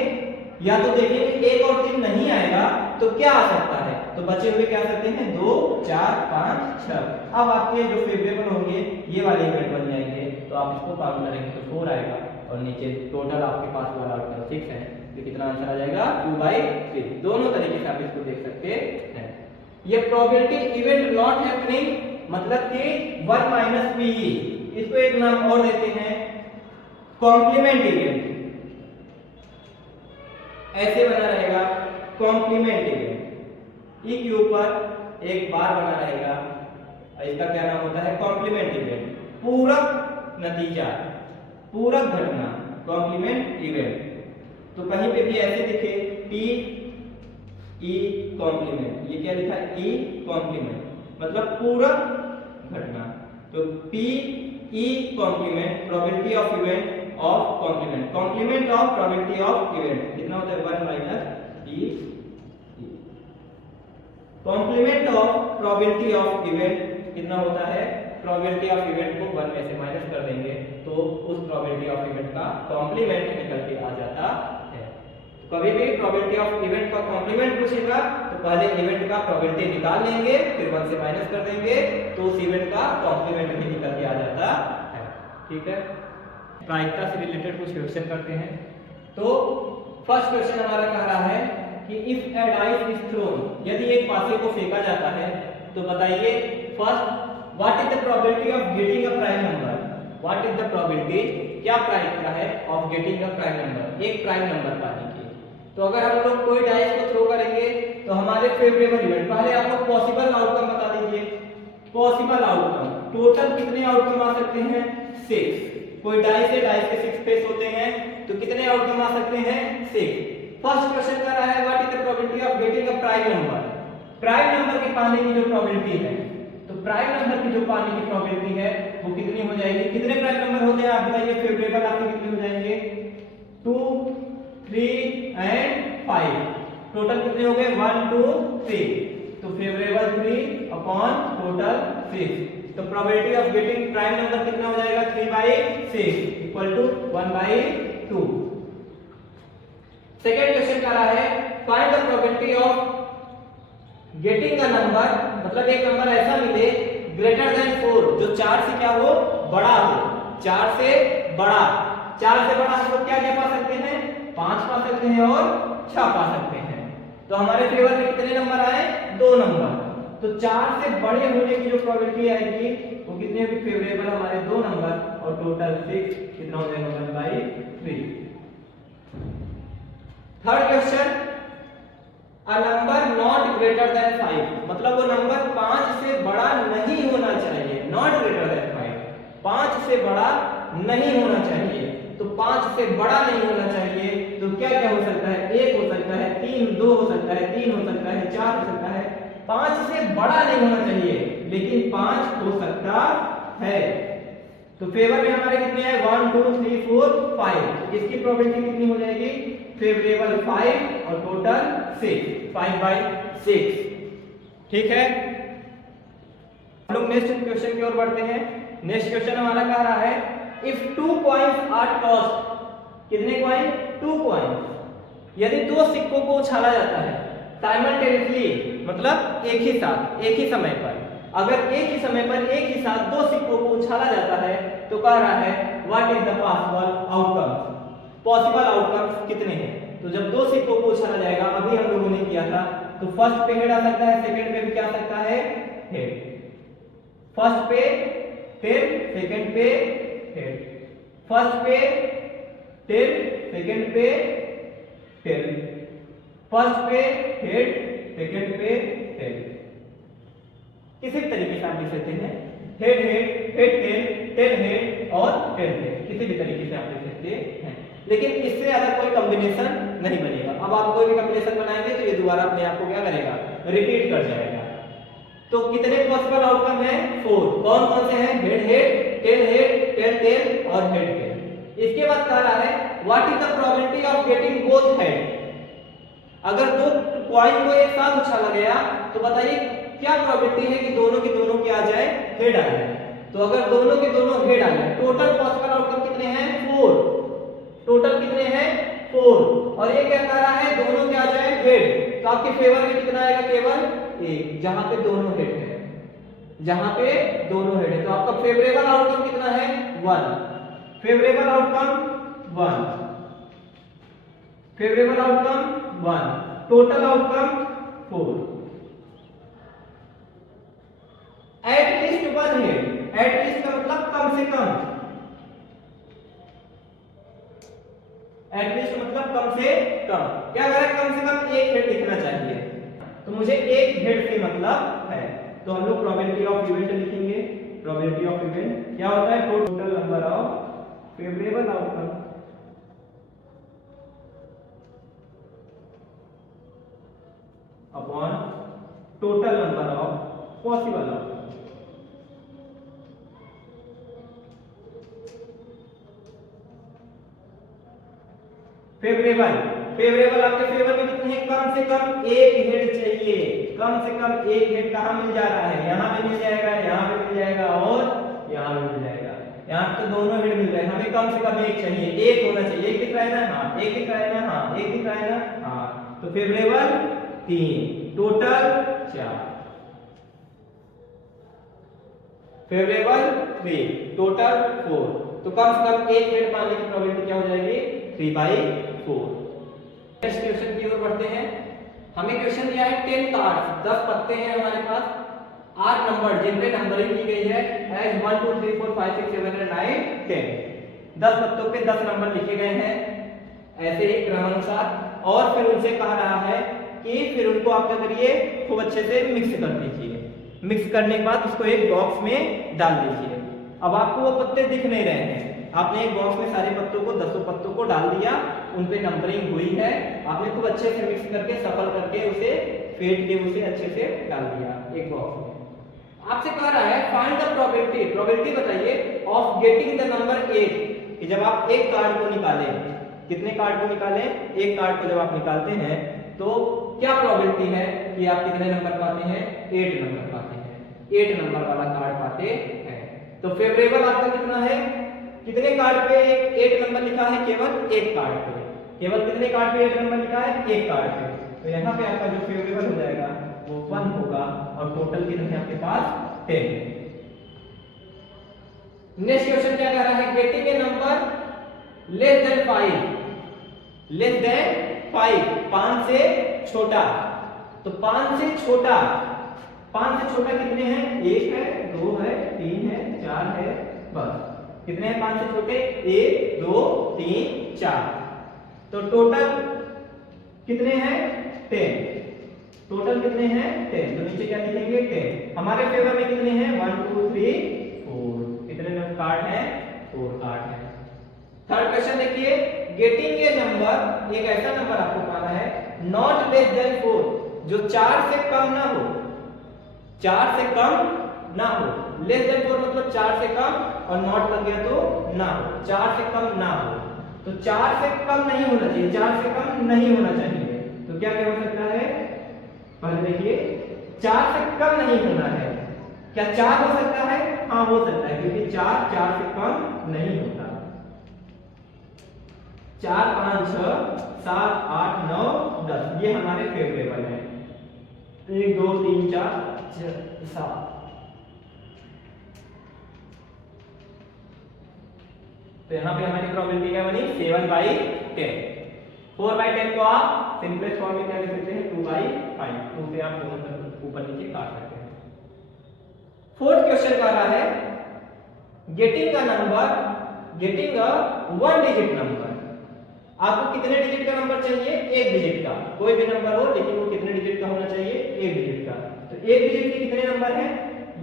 या तो देखेंगे 1 और 3 नहीं आएगा तो क्या आ सकता है, तो बचे हुए क्या सकते हैं 2 4 5 6। अब आपके जो फेवरेबल होंगे ये वाले इवेंट बन जाएंगे, तो आप इसको काउंट करेंगे तो 4 आएगा, और नीचे टोटल आपके पास वाला आउटकम 6 है, तो कितना आंसर आ जाएगा 2/3। दोनों तरीके से आप इसको देख सकते हैं। ये प्रोबेबिलिटी इवेंट नॉट हैपनिंग मतलब कि 1 - PE, इसको एक नाम और देते हैं कॉम्प्लीमेंट इवेंट, ऐसे बना रहेगा कॉम्प्लीमेंट इवेंट, ई के ऊपर एक बार बना रहेगा, इसका क्या नाम होता है कॉम्प्लीमेंट इवेंट, पूरक नतीजा, पूरक घटना, कॉम्प्लीमेंट इवेंट। तो कहीं पे भी ऐसे दिखे P E कॉम्प्लीमेंट, ये क्या लिखा है E कॉम्प्लीमेंट मतलब पूरक घटना, तो P E complement probability of event of complement, complement of probability of event कितना होता है 1 - PE। Complement of probability of event कितना होता है, प्रोबेबिलिटी ऑफ इवेंट को 1 में से माइनस कर देंगे तो उस प्रोबेबिलिटी ऑफ इवेंट का कॉम्प्लीमेंट निकल के आ जाता है। तो कभी भी प्रोबेबिलिटी ऑफ इवेंट का कॉम्प्लीमेंट पूछेगा तो पहले इवेंट का प्रोबेबिलिटी निकाल लेंगे, फिर 1 से माइनस कर देंगे तो उस इवेंट का कॉम्प्लीमेंट भी निकल के आ जाता है। ठीक है, प्रायिकता से रिलेटेड कुछ क्वेश्चन करते हैं। तो फर्स्ट क्वेश्चन हमारा कह रहा है कि if A dice is throne, यदि एक पासे को फेंका जाता है तो बताइए first what is the probability of getting a prime number, what is the probability, क्या प्रायिकता है of getting a prime number, एक प्राइम नंबर पाने की। तो अगर हम लोग कोई डाइस को थ्रो करेंगे तो हमारे फेवरेबल इवेंट, पहले आप लोग पॉसिबल आउटकम बता दीजिए, पॉसिबल आउटकम टोटल कितने आउटकम आ सकते हैं 6, कोई डाइस है, डाइस के 6 फेस होते हैं तो कितने आउटकम आ सकते हैं 6। फर्स्ट क्वेश्चन कर रहा है what is the probability of getting a prime number, prime number के पाने की जो प्रोबेबिलिटी है, तो प्राइम नंबर की जो पाने की प्रोबेबिलिटी है वो कितनी हो जाएगी, कितने प्राइम नंबर होते हैं आप बताइए, फेवरेबल आपके कितने हो जाएंगे 2 3 एंड 5, टोटल कितने हो गए 1 2 3, तो फेवरेबल 3 अपॉन टोटल 6, तो probability of getting prime number कितना हो जाएगा 3/6 इक्वल टू 1/2। सेकेंड क्वेश्चन का रहा है find the probability of getting a number, मतलब एक नंबर ऐसा मिले ग्रेटर देन 4 जो 4 से क्या हो बड़ा हो, 4 से बड़ा, 4 से बड़ा हम लोग क्या क्या पा सकते हैं 5 पा सकते हैं और 6 पा सकते हैं। तो हमारे फेवर में कितने नंबर आए 2 नंबर, तो 4 से बड़े होने की जो प्रोबेबिलिटी आएगी वो कितने भी फेवरेबल हमारे 2 नंबर और टोटल 6 कितना हो जाएगा 1/3। Third question a number not greater than 5, मतलब वो नंबर 5 से बड़ा नहीं होना चाहिए, नॉट ग्रेटर देन 5, 5 से बड़ा नहीं होना चाहिए। 5 से बड़ा नहीं होना चाहिए। तो क्या क्या हो सकता है, 1 हो सकता है, 3, 2 हो सकता है, 3 हो सकता है, 4 हो सकता है। 5 से बड़ा नहीं होना चाहिए, लेकिन 5 हो सकता है। तो फेवर में हमारे कितने हैं, 1 2 3 4 5। इसकी प्रोबेबिलिटी कितनी हो जाएगी, फेवरेबल 5 और टोटल 6, 5/6। ठीक है, हम लोग नेक्स्ट क्वेश्चन की ओर बढ़ते हैं। नेक्स्ट क्वेश्चन हमारा कह रहा है इफ 2 कॉइन्स आर टॉस्ड, कितने कॉइन, 2 कॉइन्स, यदि 2 सिक्कों को उछाला जाता है साइमल्टेनियसली, मतलब एक ही साथ, एक ही समय पर, अगर एक ही समय पर एक ही साथ 2 सिक्कों को उछाला जाता है तो कह रहा है what is the possible outcome, possible outcomes कितने हैं। तो जब 2 सिक्कों को उछाला जाएगा, अभी हम लोगों ने किया था, तो फर्स्ट पे हेड आ सकता है, सेकंड पे भी क्या आ सकता है, हेड। फर्स्ट पे हेड, सेकंड पे हेड, फर्स्ट पे टेल, सेकंड पे टेल, फर्स्ट पे हेड, सेकंड पे टेल। किसी भी तरीके से आप लिख सकते हैं, head head, head tail, tail head और टेल टेल, किसी भी तरीके से आप लिख सकते हैं, लेकिन इससे ज्यादा कोई कॉम्बिनेशन नहीं बनेगा। अब आप कोई भी कॉम्बिनेशन बनाएंगे तो ये दोबारा अपने आप को क्या करेगा, रिपीट कर जाएगा। तो कितने पॉसिबल आउटकम है, 4। कौन कौन से हैं, head head, tail head, tail tail और हेड टेल। इसके बाद कह रहा है what is the probability of getting both head. अगर 2 कॉइन को एक साथ उछाला गया तो बताइए क्या प्रोबेबिलिटी है कि दोनों के दोनों क्या आ जाए, हेड आ जाए। तो अगर दोनों के दोनों हेड आ जाए, टोटल पॉसिबल आउटकम कितने हैं, 4। टोटल कितने हैं, 4। और ये क्या कह रहा है, दोनों क्या आ जाए, हेड। तो आपके फेवर में कितना आएगा, केवल 1, जहां पे दोनों हेड है, जहां पे दोनों हेड है। तो आपका फेवरेबल आउटकम कितना है, 1। Favourable outcome 1, favourable outcome 1, total outcome 4। At least 1 head, at least का मतलब कम से कम, एट लीस्ट मतलब कम से कम, क्या करें, कम से कम 1 हेड दिखना चाहिए। तो मुझे 1 हेड से मतलब है, तो हम लोग प्रोबेबिलिटी ऑफ इवेंट लिखेंगे। प्रोबेबिलिटी ऑफ इवेंट क्या होता है, total number of favourable outcome upon total number of possible outcome. Favourable, favourable आपके फेवर में कितने हैं, कम से कम 1 हेड चाहिए। कम से कम 1 हेड कहां मिल जा रहा है, यहां पे मिल जाएगा, यहां पे मिल जाएगा और यहां पे मिल जाएगा। यहां तो दोनों हेड मिल रहे हैं, हमें कम से कम 1 चाहिए, 1 होना चाहिए। 1 दिख रहा है ना, हाँ 1 दिख रहा है ना, हाँ 1 दिख रहा है ना, हाँ। तो फेवरेबल 3, टोटल 4, फेवरेबल 3, टोटल 4। तो कम से कम 1 हेड पाने की प्रोबेबिलिटी क्या हो जाएगी, 3/4। नेक्स्ट क्वेश्चन की ओर बढ़ते हैं। हमें क्वेश्चन दिया है 10 कार्ड्स, 10 पत्ते हैं हमारे पास, आर नंबर जिन पे नंबरिंग की गई है एज 1 2 3 4 5 6 7 8 9 10। 10 पत्तों पे 10 नंबर लिखे गए हैं ऐसे ही क्रमानुसार, और फिर उनसे कहा रहा है कि फिर उनको आप क्या करिए, खूब अच्छे से मिक्स कर दीजिए। मिक्स करने के बाद उसको एक बॉक्स में डाल दीजिए। अब आपको वो पत्ते दिख नहीं रहे हैं, आपने एक बॉक्स में सारे पत्तों को, 10 पत्तों को डाल दिया, उन पे नंबरिंग हुई है, आपने खूब अच्छे से मिक्स करके सफल करके उसे फेंट के उसे अच्छे से डाल दिया एक बॉक्स में। आपसे कह रहा है फाइंड द प्रोबेबिलिटी, प्रोबेबिलिटी बताइए ऑफ गेटिंग द नंबर 8, कि जब आप एक कार्ड को निकालें, कितने कार्ड को निकालें, एक कार्ड को जब आप निकालते हैं तो क्या प्रोबेबिलिटी है कि आप कितने नंबर पाते हैं, 8 नंबर पाते हैं, 8 नंबर वाला कार्ड पाते हैं। तो फेवरेबल आपका कितना है, कितने कार्ड पे 8 नंबर लिखा है, केवल एक कार्ड पे, केवल कितने कार्ड पे 8 नंबर लिखा है, एक कार्ड पे। तो यहाँ पे आपका जो फेवरेबल हो जाएगा वो 1 होगा, और टोटल कितने हैं आपके पास, 10। नेक्स्ट क्वेश्चन क्या कह रहा है, getting a number less than 5, less than 5, 5 से छोटा। तो 5 से छोटा, 5 से छोटा कितने हैं, 1 है, 2 है, 3 है, 4 है, बस। कितने हैं 5 से छोटे, 1 2 3 4। तो टोटल कितने हैं, 10। टोटल कितने हैं, 10। तो नीचे क्या लिखेंगे, 10। हमारे फेवर में कितने हैं, 1 2 3 4। कितने कार्ड हैं, 4 कार्ड हैं। थर्ड क्वेश्चन देखिए, गेटिंग ए नंबर, एक ऐसा नंबर आपको पाना है नॉट लेस देन 4, जो 4 से कम ना हो, 4 से कम ना हो। लेस देन 4 मतलब 4 से कम, और नॉट लग गया तो ना हो, 4 से कम ना हो। तो 4 से कम नहीं होना चाहिए, 4 से कम नहीं होना चाहिए। तो क्या क्या हो सकता है, पहले देखिए 4 से कम नहीं होना है। क्या 4 हो सकता है? हाँ हो सकता है, क्योंकि 4 से कम नहीं होता। 4 5 6 7 8 9 10 ये हमारे फेवरेबल है। 1 2 3 4 7। तो यहाँ पे हमारी प्रोबेबिलिटी क्या बनी, 7/10। 4/10 को आप सिंपलेस्ट फॉर्म में क्या लिख सकते हैं, 2/5। 2 से आप दोनों तरफ ऊपर नीचे काट सकते हैं। फोर्थ क्वेश्चन कह रहा है getting a number, getting a 1 digit number. आपको कितने डिजिट का नंबर चाहिए, 1 डिजिट का। कोई भी नंबर हो, लेकिन वो कितने डिजिट का होना चाहिए, 1 डिजिट का। तो 1 डिजिट के कितने नंबर हैं,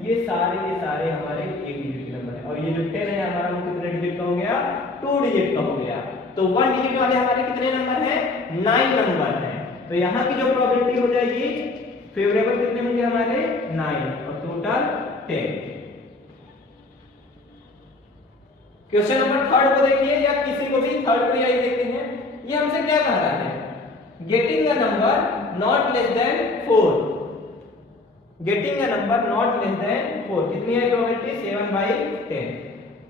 ये सारे के सारे हमारे 1 डिजिट के नंबर हैं। और ये जो 10 है हमारा, वो कितने डिजिट का हो गया, 2 डिजिट का हो गया। तो 1 डिजिट वाले हमारे कितने नंबर हैं, 9 नंबर हैं। तो यहाँ की जो प्रोबेबिलिटी हो जाएगी, फेवरेबल कितने होंगे हमारे, 9 और टोटल 10। क्वेश्चन नंबर थर्ड को देखिए, या किसी को भी थर्ड को यही देखते हैं। ये हमसे क्या कह रहा है, getting a number not less than 4, getting a number not less than 4, कितनी है प्रोबेबिलिटी, 7/10।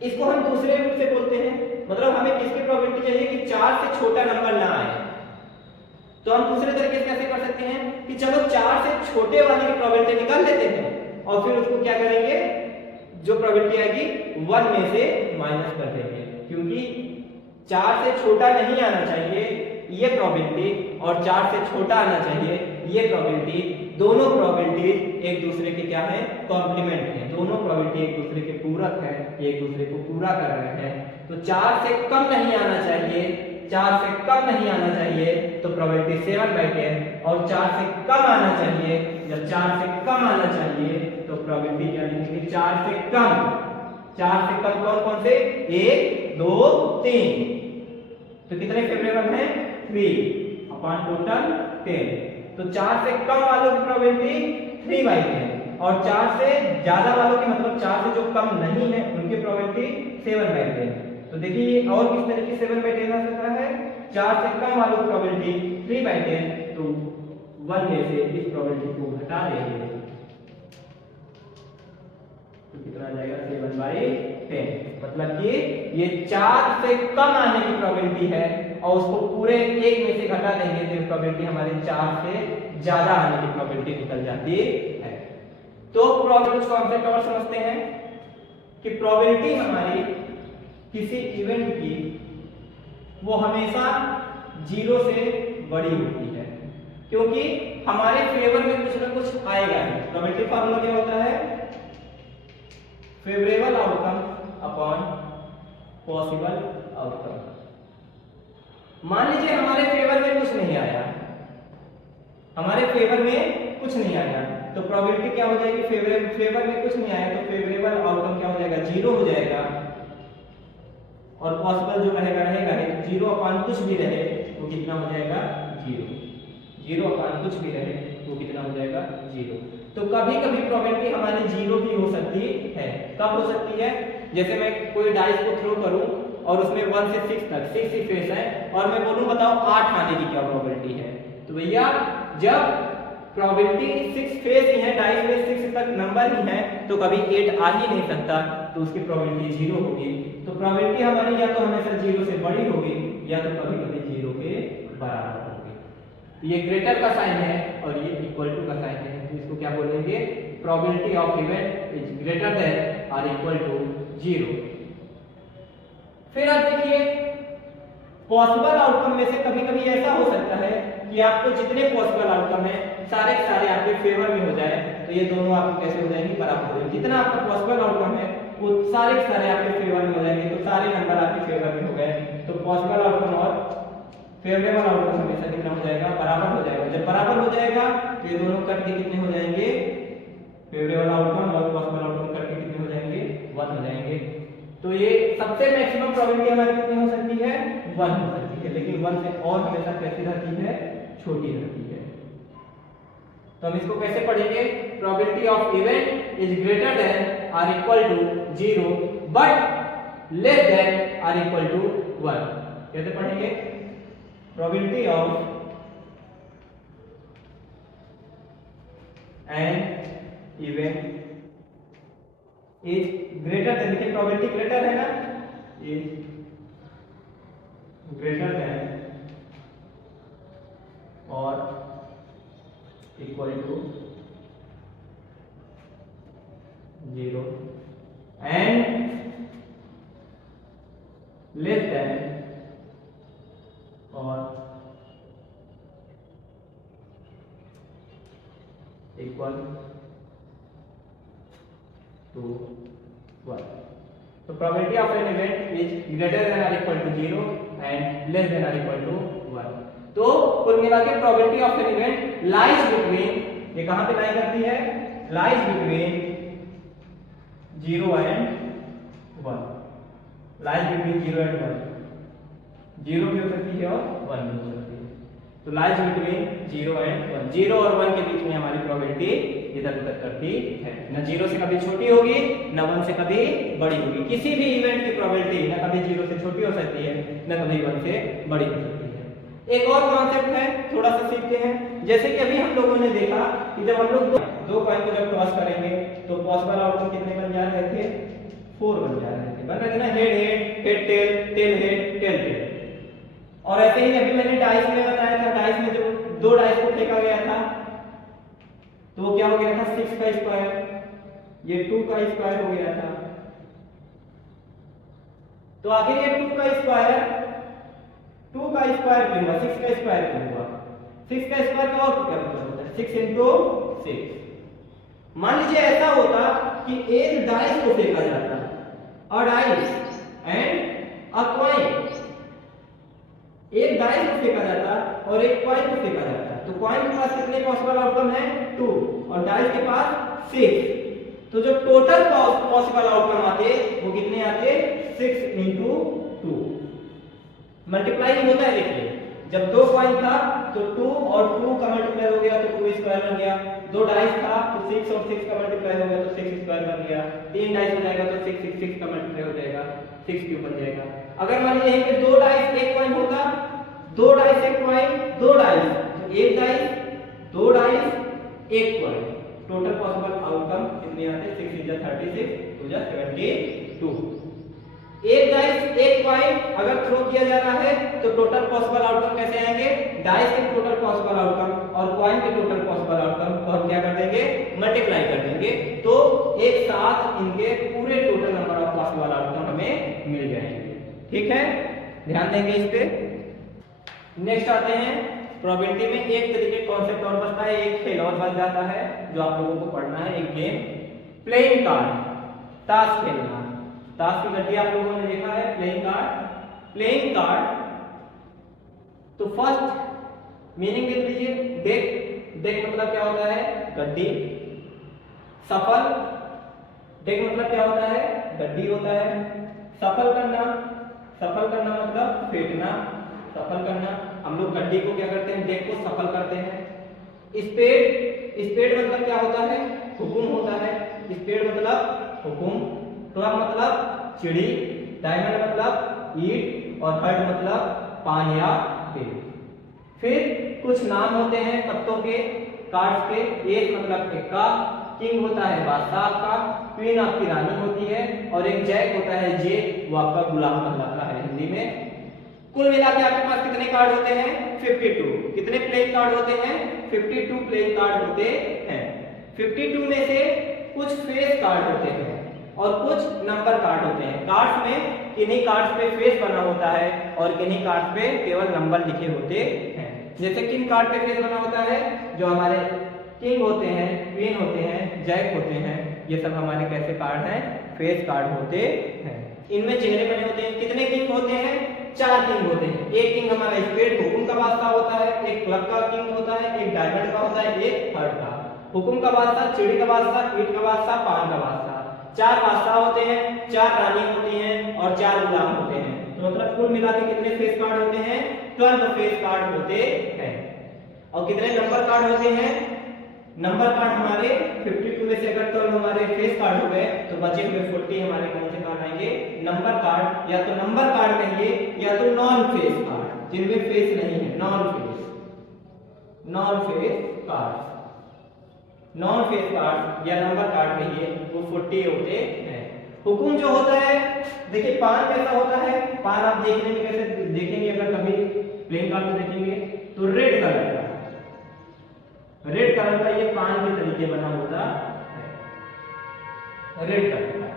इसको हम दूसरे रूप से बोलते हैं, मतलब हमें किसकी प्रोबेबिलिटी चाहिए कि 4 से छोटा नंबर ना आए। तो हम दूसरे तरीके से कैसे कर सकते हैं कि चलो 4 से छोटे वाले की प्रोबेबिलिटी निकाल लेते हैं, और फिर उसको क्या करेंगे, जो प्रोबेबिलिटी आएगी 1 में से माइनस कर देंगे, क्योंकि 4 से छोटा नहीं आना चाहिए ये प्रोबेबिलिटी, और 4 से छोटा आना चाहिए ये प्रोबेबिलिटी। दोनों प्रोबेबिलिटी एक दूसरे के क्या है, कॉम्प्लीमेंट है। दोनों प्रोबेबिलिटी एक दूसरे के पूरक है, एक दूसरे को पूरा कर रहे हैं। तो 4 से कम नहीं आना चाहिए, 4 से कम नहीं आना चाहिए, तो प्रोबेबिलिटी 7/10। और 4 से कम आना चाहिए, जब 4 से कम आना चाहिए तो प्रोबेबिलिटी क्या लिखेंगे, 4 से कम। 4 से कम कौन कौन से, 1 2 3। तो कितने फेवरेबल हैं, 3 अपॉन टोटल 10। तो 4 से कम वालों की प्रोबेबिलिटी 3/10, और 4 से ज्यादा वालों की, मतलब 4 से जो कम नहीं है उनकी प्रोबेबिलिटी 7/10। तो देखिए ये और किस तरीके से 7/10 आ सकता है, 4 से कम वालों की प्रोबेबिलिटी 3/10, तो 1 में से इस प्रोबेबिलिटी को घटा देंगे, तो कितना आ जाएगा, 7/10। मतलब कि ये 4 से कम आने की प्रोबेबिलिटी है, और उसको पूरे 1 में से घटा देंगे तो प्रोबेबिलिटी हमारे 4 से ज्यादा आने की प्रोबेबिलिटी निकल जाती है। तो प्रोबेबिलिटी कॉन्सेप्ट और समझते हैं कि प्रोबेबिलिटी हमारी किसी इवेंट की वो हमेशा 0 से बड़ी होती है, क्योंकि हमारे फेवर में कुछ ना कुछ आएगा ही। प्रोबेबिलिटी फार्मूला क्या होता है, favourable outcome upon possible outcome. मान लीजिए हमारे फेवर में कुछ नहीं आया, हमारे फेवर में कुछ नहीं आया, तो प्रोबेबिलिटी क्या हो जाएगी, फेवर में कुछ नहीं आया तो फेवरेबल आउटकम क्या हो जाएगा, 0 हो जाएगा। और पॉसिबल जो रहेगा रहेगा ही, 0 अपॉन कुछ भी रहे वो कितना हो जाएगा, 0। 0 अपॉन कुछ भी रहे वो कितना हो जाएगा, 0। तो कभी कभी प्रोबेबिलिटी हमारी 0 भी हो सकती है। कब हो सकती है, जैसे मैं कोई डाइस को थ्रो करूं और उसमें 1 से 6 तक 6 ही फेस है, और मैं बोलूं बताओ 8 आने की क्या प्रोबेबिलिटी है, तो भैया जब प्रोबेबिलिटी 6 फेस ही है, डाइस में 6 तक नंबर ही है, तो कभी 8 आ ही नहीं सकता, तो उसकी प्रोबेबिलिटी 0 होगी। तो प्रोबेबिलिटी हमारी या तो हमेशा 0 से बड़ी होगी, या तो कभी कभी 0 के बराबर होगी। ये ग्रेटर का साइन है और ये इक्वल टू का साइन है, तो इसको क्या बोलेंगे, probability of event is greater than और इक्वल टू 0। फिर आप देखिए पॉसिबल आउटकम में से कभी कभी ऐसा हो सकता है कि आपको जितने पॉसिबल आउटकम है सारे के सारे आपके फेवर में हो जाए, तो ये दोनों आपको कैसे हो जाएंगे, बराबर हो जाएंगे। जितना आपका पॉसिबल आउटकम है वो सारे के सारे आपके फेवर में हो जाएंगे, तो सारे नंबर आपके फेवर में हो गए। तो पॉसिबल आउटकम और फेवरेबल आउटकम हमेशा कितना हो जाएगा, बराबर हो जाएगा। जब बराबर हो जाएगा तो ये दोनों कट के कितने हो जाएंगे, फेवरेबल आउटकम और पॉसिबल आउटकम कट के कितने हो जाएंगे, 1 हो जाएंगे। तो ये सबसे मैक्सिमम प्रोबेबिलिटी हमारी कितनी हो सकती है 1 हो सकती है, लेकिन 1 से और हमेशा कैसी रहती है, छोटी रहती है। तो हम इसको कैसे पढ़ेंगे, probability of event is greater than or equal to 0 but less than or equal to 1। कैसे पढ़ेंगे, probability of an event is greater than, देखिए प्रोबेबिलिटी ग्रेटर है ना, इज ग्रेटर देन और equal to 0 and less than और equal to 1। तो probability of an event is greater than or equal to 0 and less than or equal to 1। तो कुल मिला के probability of an event lies between, ये कहां पे लाई करती है, lies between 0 and 1, lies between 0 and 1, 0 भी हो सकती है और 1 भी हो सकती है। तो लाइज बिटवीन 0 एंड 1, 0 और 1 के बीच में हमारी प्रोबेबिलिटी इधर उधर करती है, ना 0 से कभी छोटी होगी ना 1 से कभी बड़ी होगी। किसी भी इवेंट की प्रोबेबिलिटी ना कभी 0 से छोटी हो सकती है ना कभी 1 से बड़ी हो सकती है। एक और कॉन्सेप्ट है, थोड़ा सा सीखते हैं। जैसे कि अभी हम लोगों ने देखा कि जब हम लोग दो कॉइन को जब टॉस करेंगे तो पॉसिबल आउटकम कितने बन जा रहे थे, 4 बन जा रहे थे, बन रहे थे ना, head head, head tail, tail head, tail tail. और ऐसे ही अभी मैंने डाइस में बताया था, डाइस में जब 2 डाइस को फेंका गया था तो क्या हो गया था, 6 का स्क्वायर, ये 2 का स्क्वायर हो गया था। तो आखिर ये 2 का स्क्वायर क्यों हुआ, 6 का स्क्वायर क्यों हुआ, 6 का स्क्वायर का और क्या मतलब होता है, 6 into 6। मान लीजिए ऐसा होता कि एक डाइस को फेंका जाता, अ डाइस एंड अ कॉइन, एक डाइस को फेंका जाता और एक कॉइन को फेंका जाता, तो कॉइन के पास कितने पॉसिबल आउटकम है, 2, और डाइस के पास 6। तो जो टोटल पॉसिबल आउटकम आते वो कितने आते, 6 into 2। मल्टीप्लाई होता है, देखिए जब 2 कॉइन था तो 2 और 2 का मल्टीप्लाई हो गया तो 2 स्क्वायर बन गया, 2 डाइस था तो 6 और 6 का मल्टीप्लाई हो गया तो 6 स्क्वायर बन गया, 3 डाइस हो जाएगा तो 6 6 6 का मल्टीप्लाई हो जाएगा, 6 क्यूब बन जाएगा। अगर मान लीजिए यहीं पे 2 डाइस एक कॉइन होता, 2 डाइस एक कॉइन, 2 डाइस तो एक डाइस, 2 डाइस एक कॉइन, टोटल पॉसिबल आउटकम कितने आते, 6 × 36 2 × 72। एक डाइस एक कॉइन अगर थ्रो किया जा रहा है तो टोटल पॉसिबल आउटकम कैसे आएंगे, डाइस के टोटल पॉसिबल आउटकम और कॉइन के टोटल पॉसिबल आउटकम को हम क्या कर देंगे, मल्टीप्लाई कर देंगे, तो एक साथ इनके पूरे total number of possible outcome हमें मिल जाएंगे। ठीक है, ध्यान देंगे इस पे। नेक्स्ट आते हैं प्रोबेबिलिटी में एक तरीके कॉन्सेप्ट और बचता है, एक खेल और बच जाता है जो आप लोगों को पढ़ना है, एक गेम, प्लेइंग कार्ड, ताश खेलना। ताश की गड्डी आप लोगों ने देखा है, प्लेइंग कार्ड। प्लेइंग कार्ड तो फर्स्ट मीनिंग देख लीजिए, डेक, डेक मतलब क्या होता है, गड्डी। सफल, डेक मतलब क्या होता है, गड्डी होता है। सफल करना, सफल करना मतलब फेंकना, सफल करना। हम लोग गड्डी को क्या करते हैं, डेक को सफल करते हैं। स्पेड, स्पेड मतलब क्या होता है, हुकुम होता है, स्पेड मतलब हुकुम। क्लब मतलब चिड़ी, डायमंड मतलब ईट और हर्ट मतलब पान या पेड़। फिर कुछ नाम होते हैं पत्तों के, कार्ड्स के। एस मतलब एक्का, किंग होता है बादशाह का, क्वीन आपकी रानी होती है और एक जैक होता है, जे वो आपका गुलाम कहलाता है हिंदी में। कुल मिला के आपके पास कितने कार्ड होते हैं, 52। कितने प्लेइंग कार्ड होते हैं, 52 प्लेइंग कार्ड होते हैं। 52 में से कुछ फेस कार्ड होते हैं और कुछ नंबर कार्ड होते हैं। कार्ड्स में किन्हीं कार्ड्स पे फेस बना होता है और किन्हीं कार्ड्स पे केवल नंबर लिखे होते हैं। जैसे किन कार्ड पे फेस बना होता है, जो हमारे किंग होते हैं, क्वीन होते हैं, जैक होते हैं, ये सब हमारे कैसे कार्ड हैं, फेस कार्ड होते हैं। इनमें चेहरे बने होते हैं। कितने किंग होते हैं, 4 किंग होते हैं। एक किंग हमारा स्पेड हुकुम का बादशाह होता है, एक क्लब का किंग होता है, एक डायमंड का होता है, एक हर्ट का। हुकुम का बादशाह, चिड़ी का बादशाह, ईट का बादशाह, पान का बादशाह। 4 बादशाह होते हैं, 4 रानी होती हैं और 4 गुलाम होते हैं। तो तो मतलब कुल मिला के कितने फेस कार्ड होते हैं? 12 फेस कार्ड होते हैं। और कितने नंबर कार्ड होते हैं? नंबर कार्ड हमारे 52 में से अगर 12 हमारे फेस कार्ड हो गए तो बचे हुए 40 हमारे कौन से कार्ड आएंगे? नंबर कार्ड, या तो नंबर कार्ड कहिए या तो नॉन फेस कार्ड, जिनमें फेस नहीं है, non face card, non face card या नंबर कार्ड कहिए, वो 40 होते हैं। हुकुम जो होता है, देखिए पान कैसा होता है? पान आप देखने में कैसे देखेंगे? अगर कभी प्लेन कार्ड को देखेंगे तो रेड कलर का, रेड कलर का ये पान के तरीके बना होता है, रेड कलर का।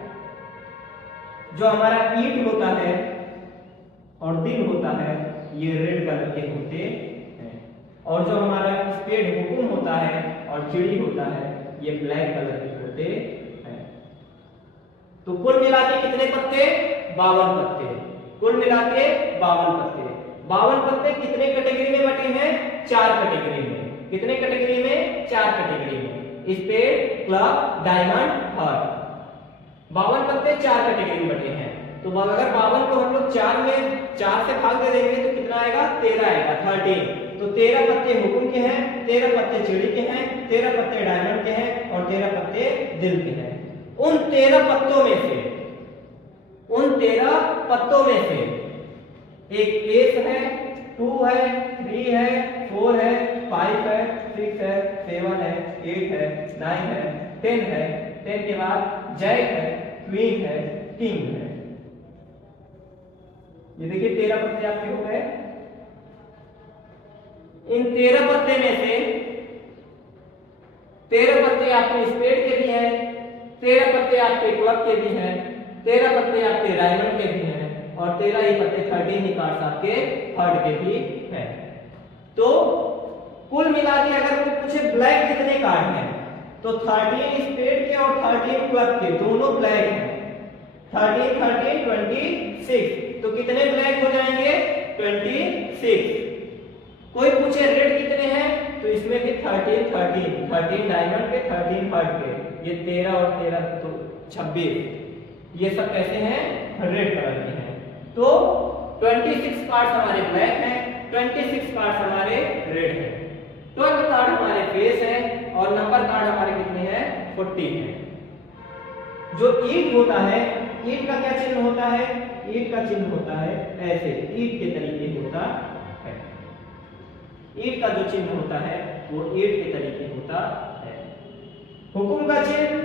जो हमारा ईंट होता है और दिल होता है ये रेड कलर के होते हैं, और जो हमारा स्पेड हुकुम होता है और चिड़ी होता है ये ब्लैक कलर के होते हैं। तो कुल मिला के कितने पत्ते? 52 पत्ते। कुल मिला के 52 पत्ते। 52 पत्ते कितने कैटेगरी में बटे हैं? 4 कैटेगरी में। कितने कैटेगरी में? 4 कैटेगरी में, स्पेड, क्लब, डायमंड, हार्ट। 52 पत्ते 4 कैटेगरी में बटे हैं। तो अगर 52 को हम लोग 4 में 4 से भाग दे देंगे तो कितना आएगा? 13 आएगा, 13। तो 13 पत्ते हुकुम के हैं, 13 पत्ते चिड़ी के हैं, 13 पत्ते डायमंड के हैं और 13 पत्ते दिल के हैं। उन 13 पत्तों में से, उन 13 पत्तों में से एक एस है, 2 है, 3 है, 4 है, 5 है, 6 है, 7 है, 8 है, 9 है, 10 है, 10 के बाद जैक है, क्वीन है, किंग है। ये देखिए 13 पत्ते आपके हो गए। इन 13 पत्ते में से 13 पत्ते आपके स्पेड के भी हैं, 13 पत्ते आपके क्लब के भी हैं, 13 पत्ते आपके डायमंड के भी हैं और 13 ही पत्ते 13 ही कार्ड्स आपके हार्ट के भी हैं। तो कुल मिला के अगर कोई पूछे ब्लैक कितने कार्ड हैं तो 13 स्पेड के और 13 क्लब के दोनों ब्लैक हैं। 13 13 26, तो कितने ब्लैक हो जाएंगे? 26। कोई पूछे रेड कितने हैं तो इसमें भी 13 13 13 डायमंड के, 13 हार्ट के, ये 13 और 13 तो 26। ये सब कैसे हैं? रेड कलर के हैं। तो 26 कार्ड्स हमारे ब्लैक हैं, 26 कार्ड्स हमारे रेड हैं, 12 कार्ड हमारे फेस है और नंबर कार्ड हमारे कितने हैं? 40 हैं। जो ईट होता है, ईट का क्या चिन्ह होता है? ईट का चिन्ह होता है ऐसे, ईट के तरीके होता है। ईट का जो चिन्ह होता है वो ईट के तरीके होता है। हुकुम का चिन्ह,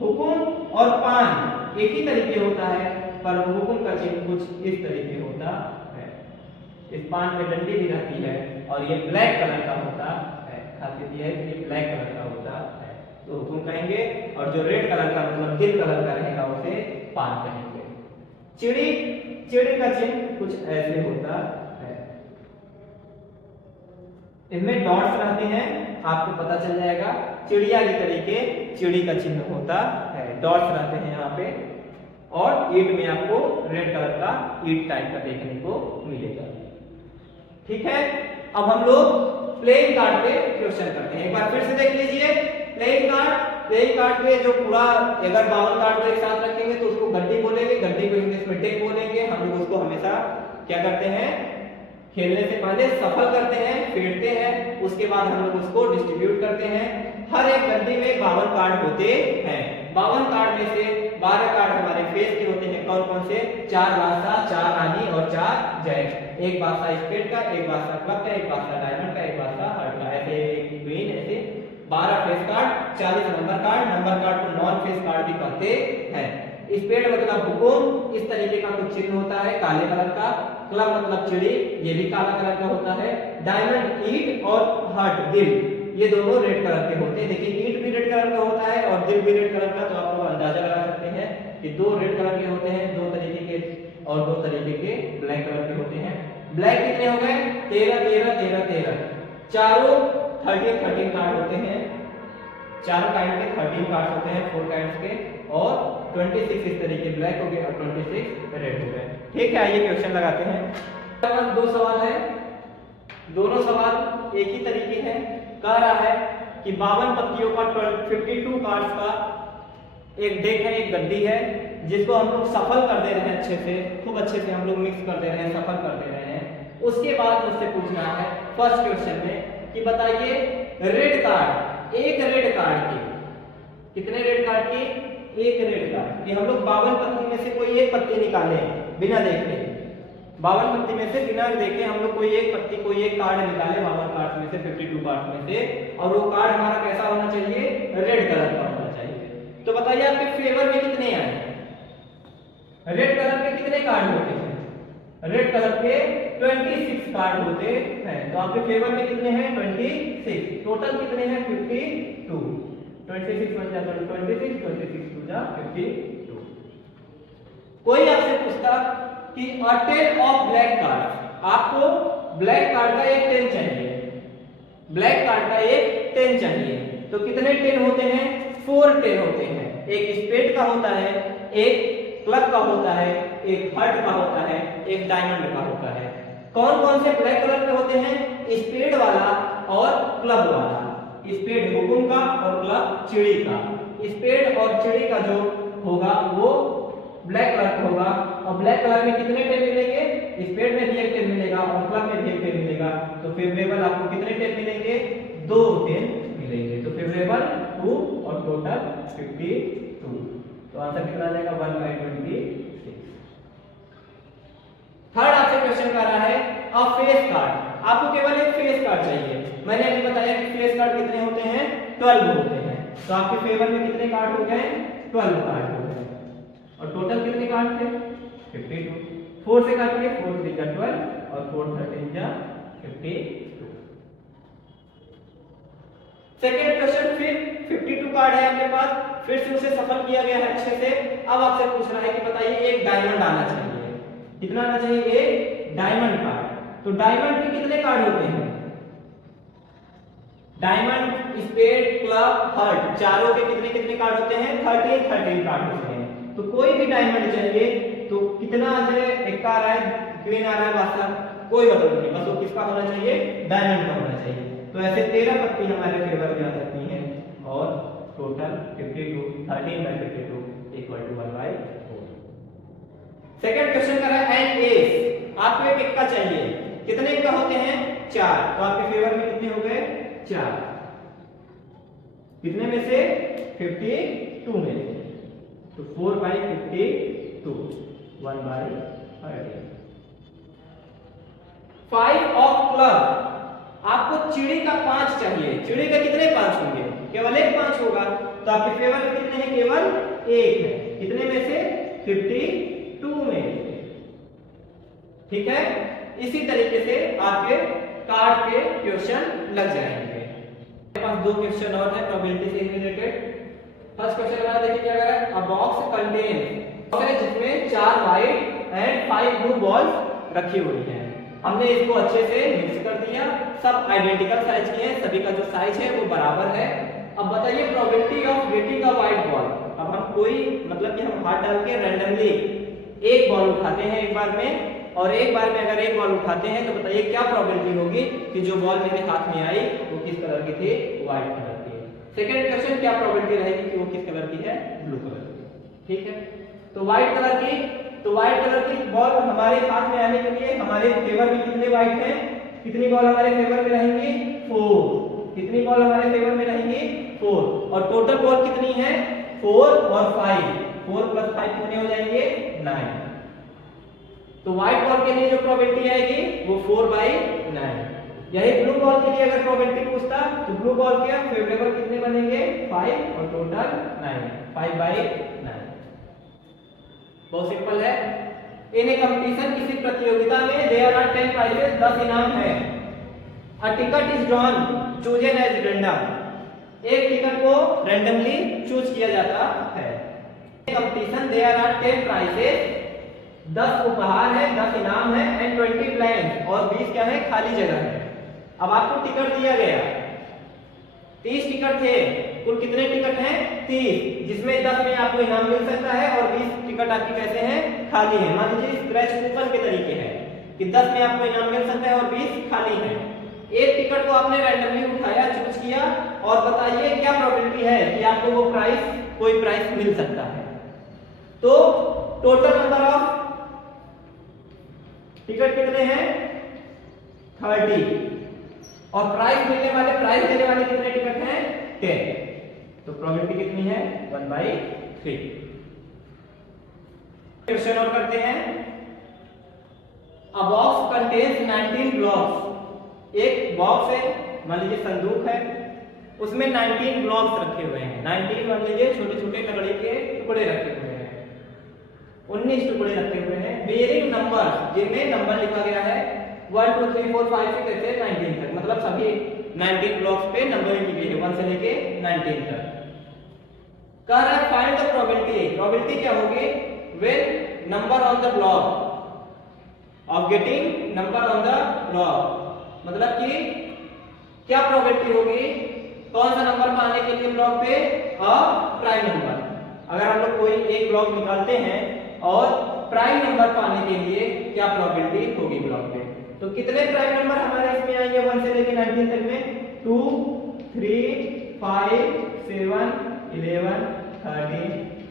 हुकुम और पान एक ही तरीके होता है, पर हुकुम का चिन्ह कुछ इस तरीके होता है। इस पान में डंडी भी रहती है और ये ब्लैक कलर का होता है। खासियत ये है कि ये ब्लैक कलर का होता है, तो हुकुम कहेंगे, और जो रेड कलर का मतलब दिल कलर का रहेगा उसे पान कहेंगे। चिड़ी, चिड़ी का चिन्ह कुछ ऐसे होता है। इनमें डॉट्स रहते हैं, आपको पता चल जाएगा। चिड़िया के तरीके चिड़ी का चिन्ह होता है, डॉट्स रहते हैं यहाँ पे, और ईट में आपको रेड कलर का ईट टाइप का देखने को मिलेगा। ठीक है, अब हम लोग प्लेइंग कार्ड पे क्वेश्चन करते हैं। एक बार फिर से देख लीजिए प्लेइंग कार्ड। प्लेइंग कार्ड पे जो पूरा अगर 52 कार्ड को एक साथ रखेंगे तो उसको गड्डी बोलेंगे, गड्डी को इंग्लिश में डेक बोलेंगे। हम लोग उसको हमेशा क्या करते हैं? खेलने से पहले सफल करते हैं, फेंटते हैं, उसके बाद हम लोग उसको डिस्ट्रीब्यूट करते हैं। हर एक गड्डी में 52 कार्ड होते हैं। 52 कार्ड में से 12 कार्ड हमारे फेस के होते हैं। कौन कौन से? 4 बादशाह, 4 रानी और 4 जैक। एक बादशाह स्पेड का, एक बादशाह क्लब का, एक बादशाह डायमंड का, एक बादशाह हार्ट का, ऐसे क्वीन, ऐसे 12 face card, 40 number card. Number card को नॉन फेस कार्ड भी कहते हैं। स्पेड मतलब हुकुम, इस तरीके का कुछ चिन्ह होता है काले कलर का। क्लब मतलब चिड़ी, ये भी काला कलर का होता है। डायमंड ईट और हार्ट दिल, ये दोनों रेड कलर के होते हैं। देखिए ईट भी रेड कलर का होता है और दिल भी रेड कलर का, तो आप लोग अंदाजा लगा सकते हैं कि 2 रेड कलर के होते हैं, 2 तरीके के, और 2 तरीके के ब्लैक कलर के होते हैं। ब्लैक कितने हो गए? 13 13 13 13। चारों 13 13 कार्ड होते हैं। चारों काइंड के 13 कार्ड होते हैं, 4 काइंड्स के, और 26 इस तरीके ब्लैक हो गए और 26 रेड हो गए। ठीक है, आइए क्वेश्चन लगाते हैं। 2 सवाल है, दोनों सवाल एक ही तरीके हैं। कह रहा है कि 52 पत्तियों का 52 कार्ड्स का एक डेक है, एक गड्डी है। जिसको हम लोग सफल कर दे रहे हैं अच्छे से, खूब अच्छे से हम लोग मिक्स कर दे रहे हैं, सफल कर दे रहे हैं। उसके बाद मुझसे पूछना है फर्स्ट क्वेश्चन में कि बताइए रेड कार्ड, एक रेड कार्ड की, कितने रेड कार्ड की, एक रेड कार्ड की हम लोग 52 पत्ती में से कोई एक पत्ती निकाले बिना देखे, 52 पत्ती में से बिना देखे हम लोग कोई एक पत्ती, कोई एक कार्ड निकाले 52 कार्ड में से, 52 कार्ड में से, और वो कार्ड हमारा कैसा होना चाहिए, रेड कलर का होना चाहिए। तो बताइए आपके फेवर में कितने आए, रेड कलर के कितने कार्ड होते हैं, रेड कलर के 26 कार्ड होते हैं। तो आपके फेवर में कितने हैं, 26, टोटल कितने हैं, 52, 26 बन जाता है 26, 26 टू जा 52। कोई आपसे पूछता कि अ 10 ऑफ ब्लैक कार्ड, आपको ब्लैक कार्ड का एक 10 चाहिए, ब्लैक कार्ड का एक 10 चाहिए, तो कितने 10 होते हैं, 4 10 होते हैं। एक स्पेड का होता है, एक क्लब का होता है, एक हार्ट का होता है, एक डायमंड का होता है। कौन कौन से ब्लैक कलर के होते हैं, स्पेड वाला और क्लब वाला, स्पेड हुकुम का और क्लब चिड़ी का। स्पेड और चिड़ी का जो होगा वो ब्लैक कलर का होगा, और ब्लैक कलर में कितने 10 मिलेंगे, स्पेड में भी एक 10 मिलेगा और क्लब में भी एक 10 मिलेगा। तो फेवरेबल आपको कितने 10 मिलेंगे, 2 10 मिलेंगे। तो फेवरेबल 2 और टोटल 52। तो आंसर कितना आ जाएगा, 1/26। थर्ड आपसे क्वेश्चन कर रहा है अ फेस कार्ड, आपको केवल एक फेस कार्ड चाहिए। मैंने अभी बताया कि फेस कार्ड कितने होते हैं, 12 होते हैं। तो आपके फेवर में कितने कार्ड हो गए, 12 कार्ड हो गए, और टोटल कितने कार्ड थे, 52। 4 से काटिए, 4 3 जा 12 और 4 13 जा 52। सेकेंड क्वेश्चन, फिर 52 कार्ड है आपके पास, फिर से उसे सफल किया गया है अच्छे से। अब आपसे पूछ रहा है कि बताइए एक डायमंड आना चाहिए, कितना आना चाहिए, एक डायमंड कार्ड। तो डायमंड के कितने कार्ड होते हैं, डायमंड, स्पेड, क्लब, हार्ट, चारों के कितने कितने कार्ड होते हैं, 13 13 कार्ड होते हैं। तो कोई भी डायमंड चाहिए तो कितना आ जाए, एक आ रहा है, ग्रीन आ रहा है, वास्तव कोई मतलब नहीं, बस वो किसका होना चाहिए, डायमंड का होना चाहिए। तो ऐसे 13 पत्ती हमारे फेवर में आ सकती हैं, और टोटल 52, 13/52 = 1/4। सेकंड क्वेश्चन कर रहा है एन एस, आपको एक इक्का चाहिए, कितने इक्का होते हैं, 4। तो आपके फेवर में कितने हो गए, 4, कितने में से, 52 में से। तो 4/52, 1/30। 5 ऑफ क्लब, आपको चिड़ी का 5 चाहिए, चिड़ी का कितने 5 होंगे, केवल एक 5 होगा। तो आपके फेवर में कितने हैं, केवल एक है, कितने में से, 52 में से। ठीक है, इसी तरीके से आपके कार्ड के क्वेश्चन लग जाएंगे। मेरे पास 2 क्वेश्चन और है प्रोबेबिलिटी से रिलेटेड। फर्स्ट क्वेश्चन हमारा देखिए क्या कर रहा है, अ बॉक्स कंटेन, जिसमें 4 व्हाइट एंड 5 ब्लू बॉल्स रखी हुई हैं। हमने इसको अच्छे से मिक्स कर दिया, सब आइडेंटिकल साइज के हैं, सभी का जो साइज है वो बराबर है। अब बताइए probability of getting a white ball. अब हम कोई मतलब कि हम हाथ डाल के रैंडमली एक बॉल उठाते हैं एक बार में, और एक बार में अगर एक बॉल उठाते हैं तो बताइए क्या प्रोबेबिलिटी होगी कि जो बॉल मेरे हाथ में आई वो किस कलर की थी, व्हाइट कलर की। सेकंड क्वेश्चन, क्या प्रोबेबिलिटी रहेगी कि वो किस कलर की है, ब्लू कलर की। ठीक है, तो व्हाइट कलर की, तो व्हाइट कलर की बॉल हमारे हाथ में आने के लिए हमारे फेवर में कितने व्हाइट हैं, कितनी बॉल हमारे फेवर में रहेंगी, 4। कितनी बॉल हमारे फेवर में रहेंगी, 4, और टोटल बॉल कितनी है, 4 और 5, 4 + 5 कितने हो जाएंगे, 9। तो व्हाइट बॉल के लिए जो प्रोबेबिलिटी आएगी वो 4/9। यही ब्लू बॉल के लिए अगर प्रोबेबिलिटी पूछता तो ब्लू बॉल के फेवरेबल कितने बनेंगे, 5 और टोटल 9, 5/9। बहुत सिंपल है। इन ए कंपटीशन, किसी प्रतियोगिता में देयर आर 10 प्राइजेस, 10 इनाम है। A ticket is drawn chosen as random, एक टिकट को रैंडमली चूज किया जाता है। कंपटीशन देयर आर 10 प्राइजेस, 10 उपहार है, 10 इनाम है, एंड 20 ब्लैंक, और 20 क्या है, खाली जगह है। अब आपको टिकट दिया गया, 30 टिकट थे, कुल कितने टिकट हैं, 30, जिसमें 10 में आपको इनाम मिल सकता है और 20 टिकट आपकी कैसे हैं, खाली है। मान लीजिए स्क्रैच कूपन के तरीके है कि 10 में आपको इनाम मिल सकता है और 20 खाली है। एक टिकट को आपने रैंडमली उठाया, चूज किया, और बताइए क्या प्रोबेबिलिटी है कि आपको वो प्राइस, कोई प्राइस मिल सकता है। तो टोटल नंबर ऑफ टिकट कितने हैं 30 और प्राइस देने वाले कितने टिकट हैं 10। तो प्रोबेबिलिटी कितनी है 1/3। क्वेश्चन और करते हैं। अ बॉक्स कंटेन्स 19 ब्लॉक्स। एक बॉक्स है, मान लीजिए संदूक है, उसमें 19 ब्लॉक्स रखे हुए हैं। 19 मान लीजिए छोटे छोटे लकड़ी के टुकड़े रखे हुए हैं, 19 टुकड़े रखे हुए हैं। बेयरिंग नंबर, जिनमें नंबर लिखा गया है 1 2 3 4 5 6 ऐसे 19 तक, मतलब सभी 19 ब्लॉक्स पे नंबरिंग की गई है 1 से लेके 19 तक। कह रहा है फाइंड द प्रोबेबिलिटी। प्रोबेबिलिटी क्या होगी when number on the block of getting number on the block, मतलब कि क्या प्रोबेबिलिटी होगी कौन सा नंबर पाने के लिए ब्लॉक पे प्राइम नंबर। अगर हम लोग कोई एक ब्लॉक निकालते हैं और प्राइम नंबर पाने के लिए क्या प्रोबेबिलिटी होगी ब्लॉक पे, तो कितने प्राइम नंबर हमारे इसमें आएंगे 1 से लेके 19 तक में 2 3 5 7 11 13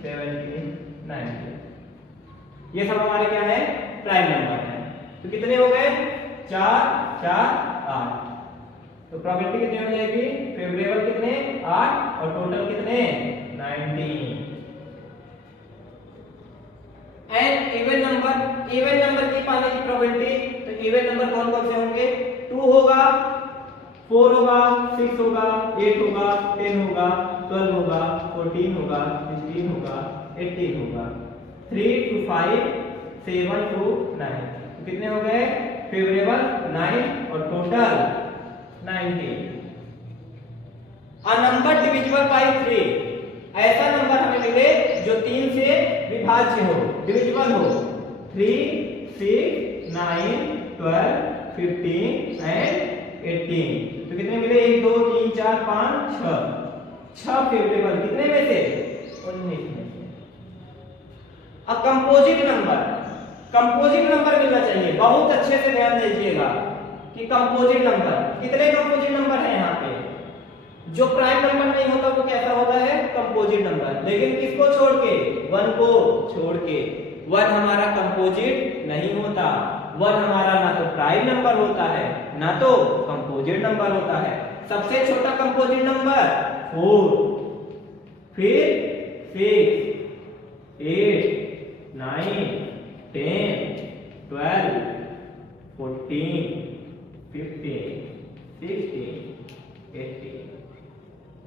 17 19, ये सब हमारे क्या है प्राइम नंबर है। तो कितने हो गए 4 4 8। तो प्रोबेबिलिटी कितनी हो जाएगी फेवरेबल कितने 8 और टोटल कितने 19। एंड इवन नंबर की पाने की प्रोबेबिलिटी, तो इवन नंबर कौन कौन से होंगे 2 होगा 4 होगा 6 होगा 8 होगा 10 होगा 12 होगा 14 होगा 16 होगा 18 होगा 3 to 5 7 to 9। तो कितने हो गए फेवरेबल 9 और total 19। A number divisible by 3, ऐसा नंबर हमें मिले जो 3 से विभाज्य हो, डिविजिबल हो। 3 6 9 12 15 एंड 18। तो कितने मिले 1 2 3 4 5 6 फेवरेबल कितने में से 19 में से। अब कंपोजिट नंबर मिलना चाहिए। बहुत अच्छे से ध्यान दीजिएगा कि कंपोजिट नंबर, कितने कंपोजिट नंबर हैं यहाँ पे। जो प्राइम नंबर नहीं होता वो कैसा होता है कंपोजिट नंबर, लेकिन किसको छोड़ के 1 को छोड़ के। 1 हमारा कंपोजिट नहीं होता, 1 हमारा ना तो प्राइम नंबर होता है ना तो कंपोजिट नंबर होता है। सबसे छोटा कंपोजिट नंबर 4, फिर 6 8 9 10 12 14 15 16 18।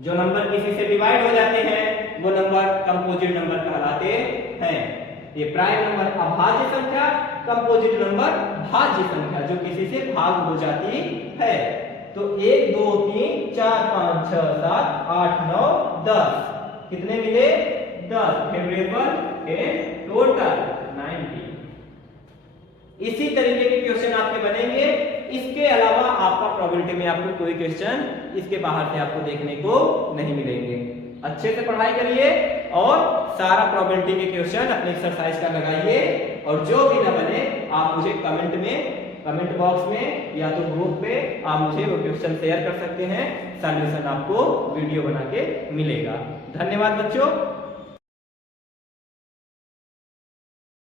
जो नंबर किसी से डिवाइड हो जाते हैं वो नंबर कंपोजिट नंबर कहलाते हैं। ये प्राइम नंबर अभाज्य संख्या, कंपोजिट नंबर भाज्य संख्या जो किसी से भाग हो जाती है। तो 1 2 3 4 5 6 7 8 9 10 कितने मिले 10 फेवरेबल एंड टोटल 90। इसी तरीके के क्वेश्चन आपके बनेंगे। इसके अलावा आपका प्रोबेबिलिटी में आपको कोई क्वेश्चन इसके बाहर से आपको देखने को नहीं मिलेंगे। अच्छे से पढ़ाई करिए और सारा प्रोबेबिलिटी के क्वेश्चन अपने एक्सरसाइज का लगाइए, और जो भी ना बने आप मुझे कमेंट बॉक्स में या तो ग्रुप पे आप मुझे वो क्वेश्चन शेयर कर सकते हैं। सॉल्यूशन आपको वीडियो बना के मिलेगा। धन्यवाद बच्चों।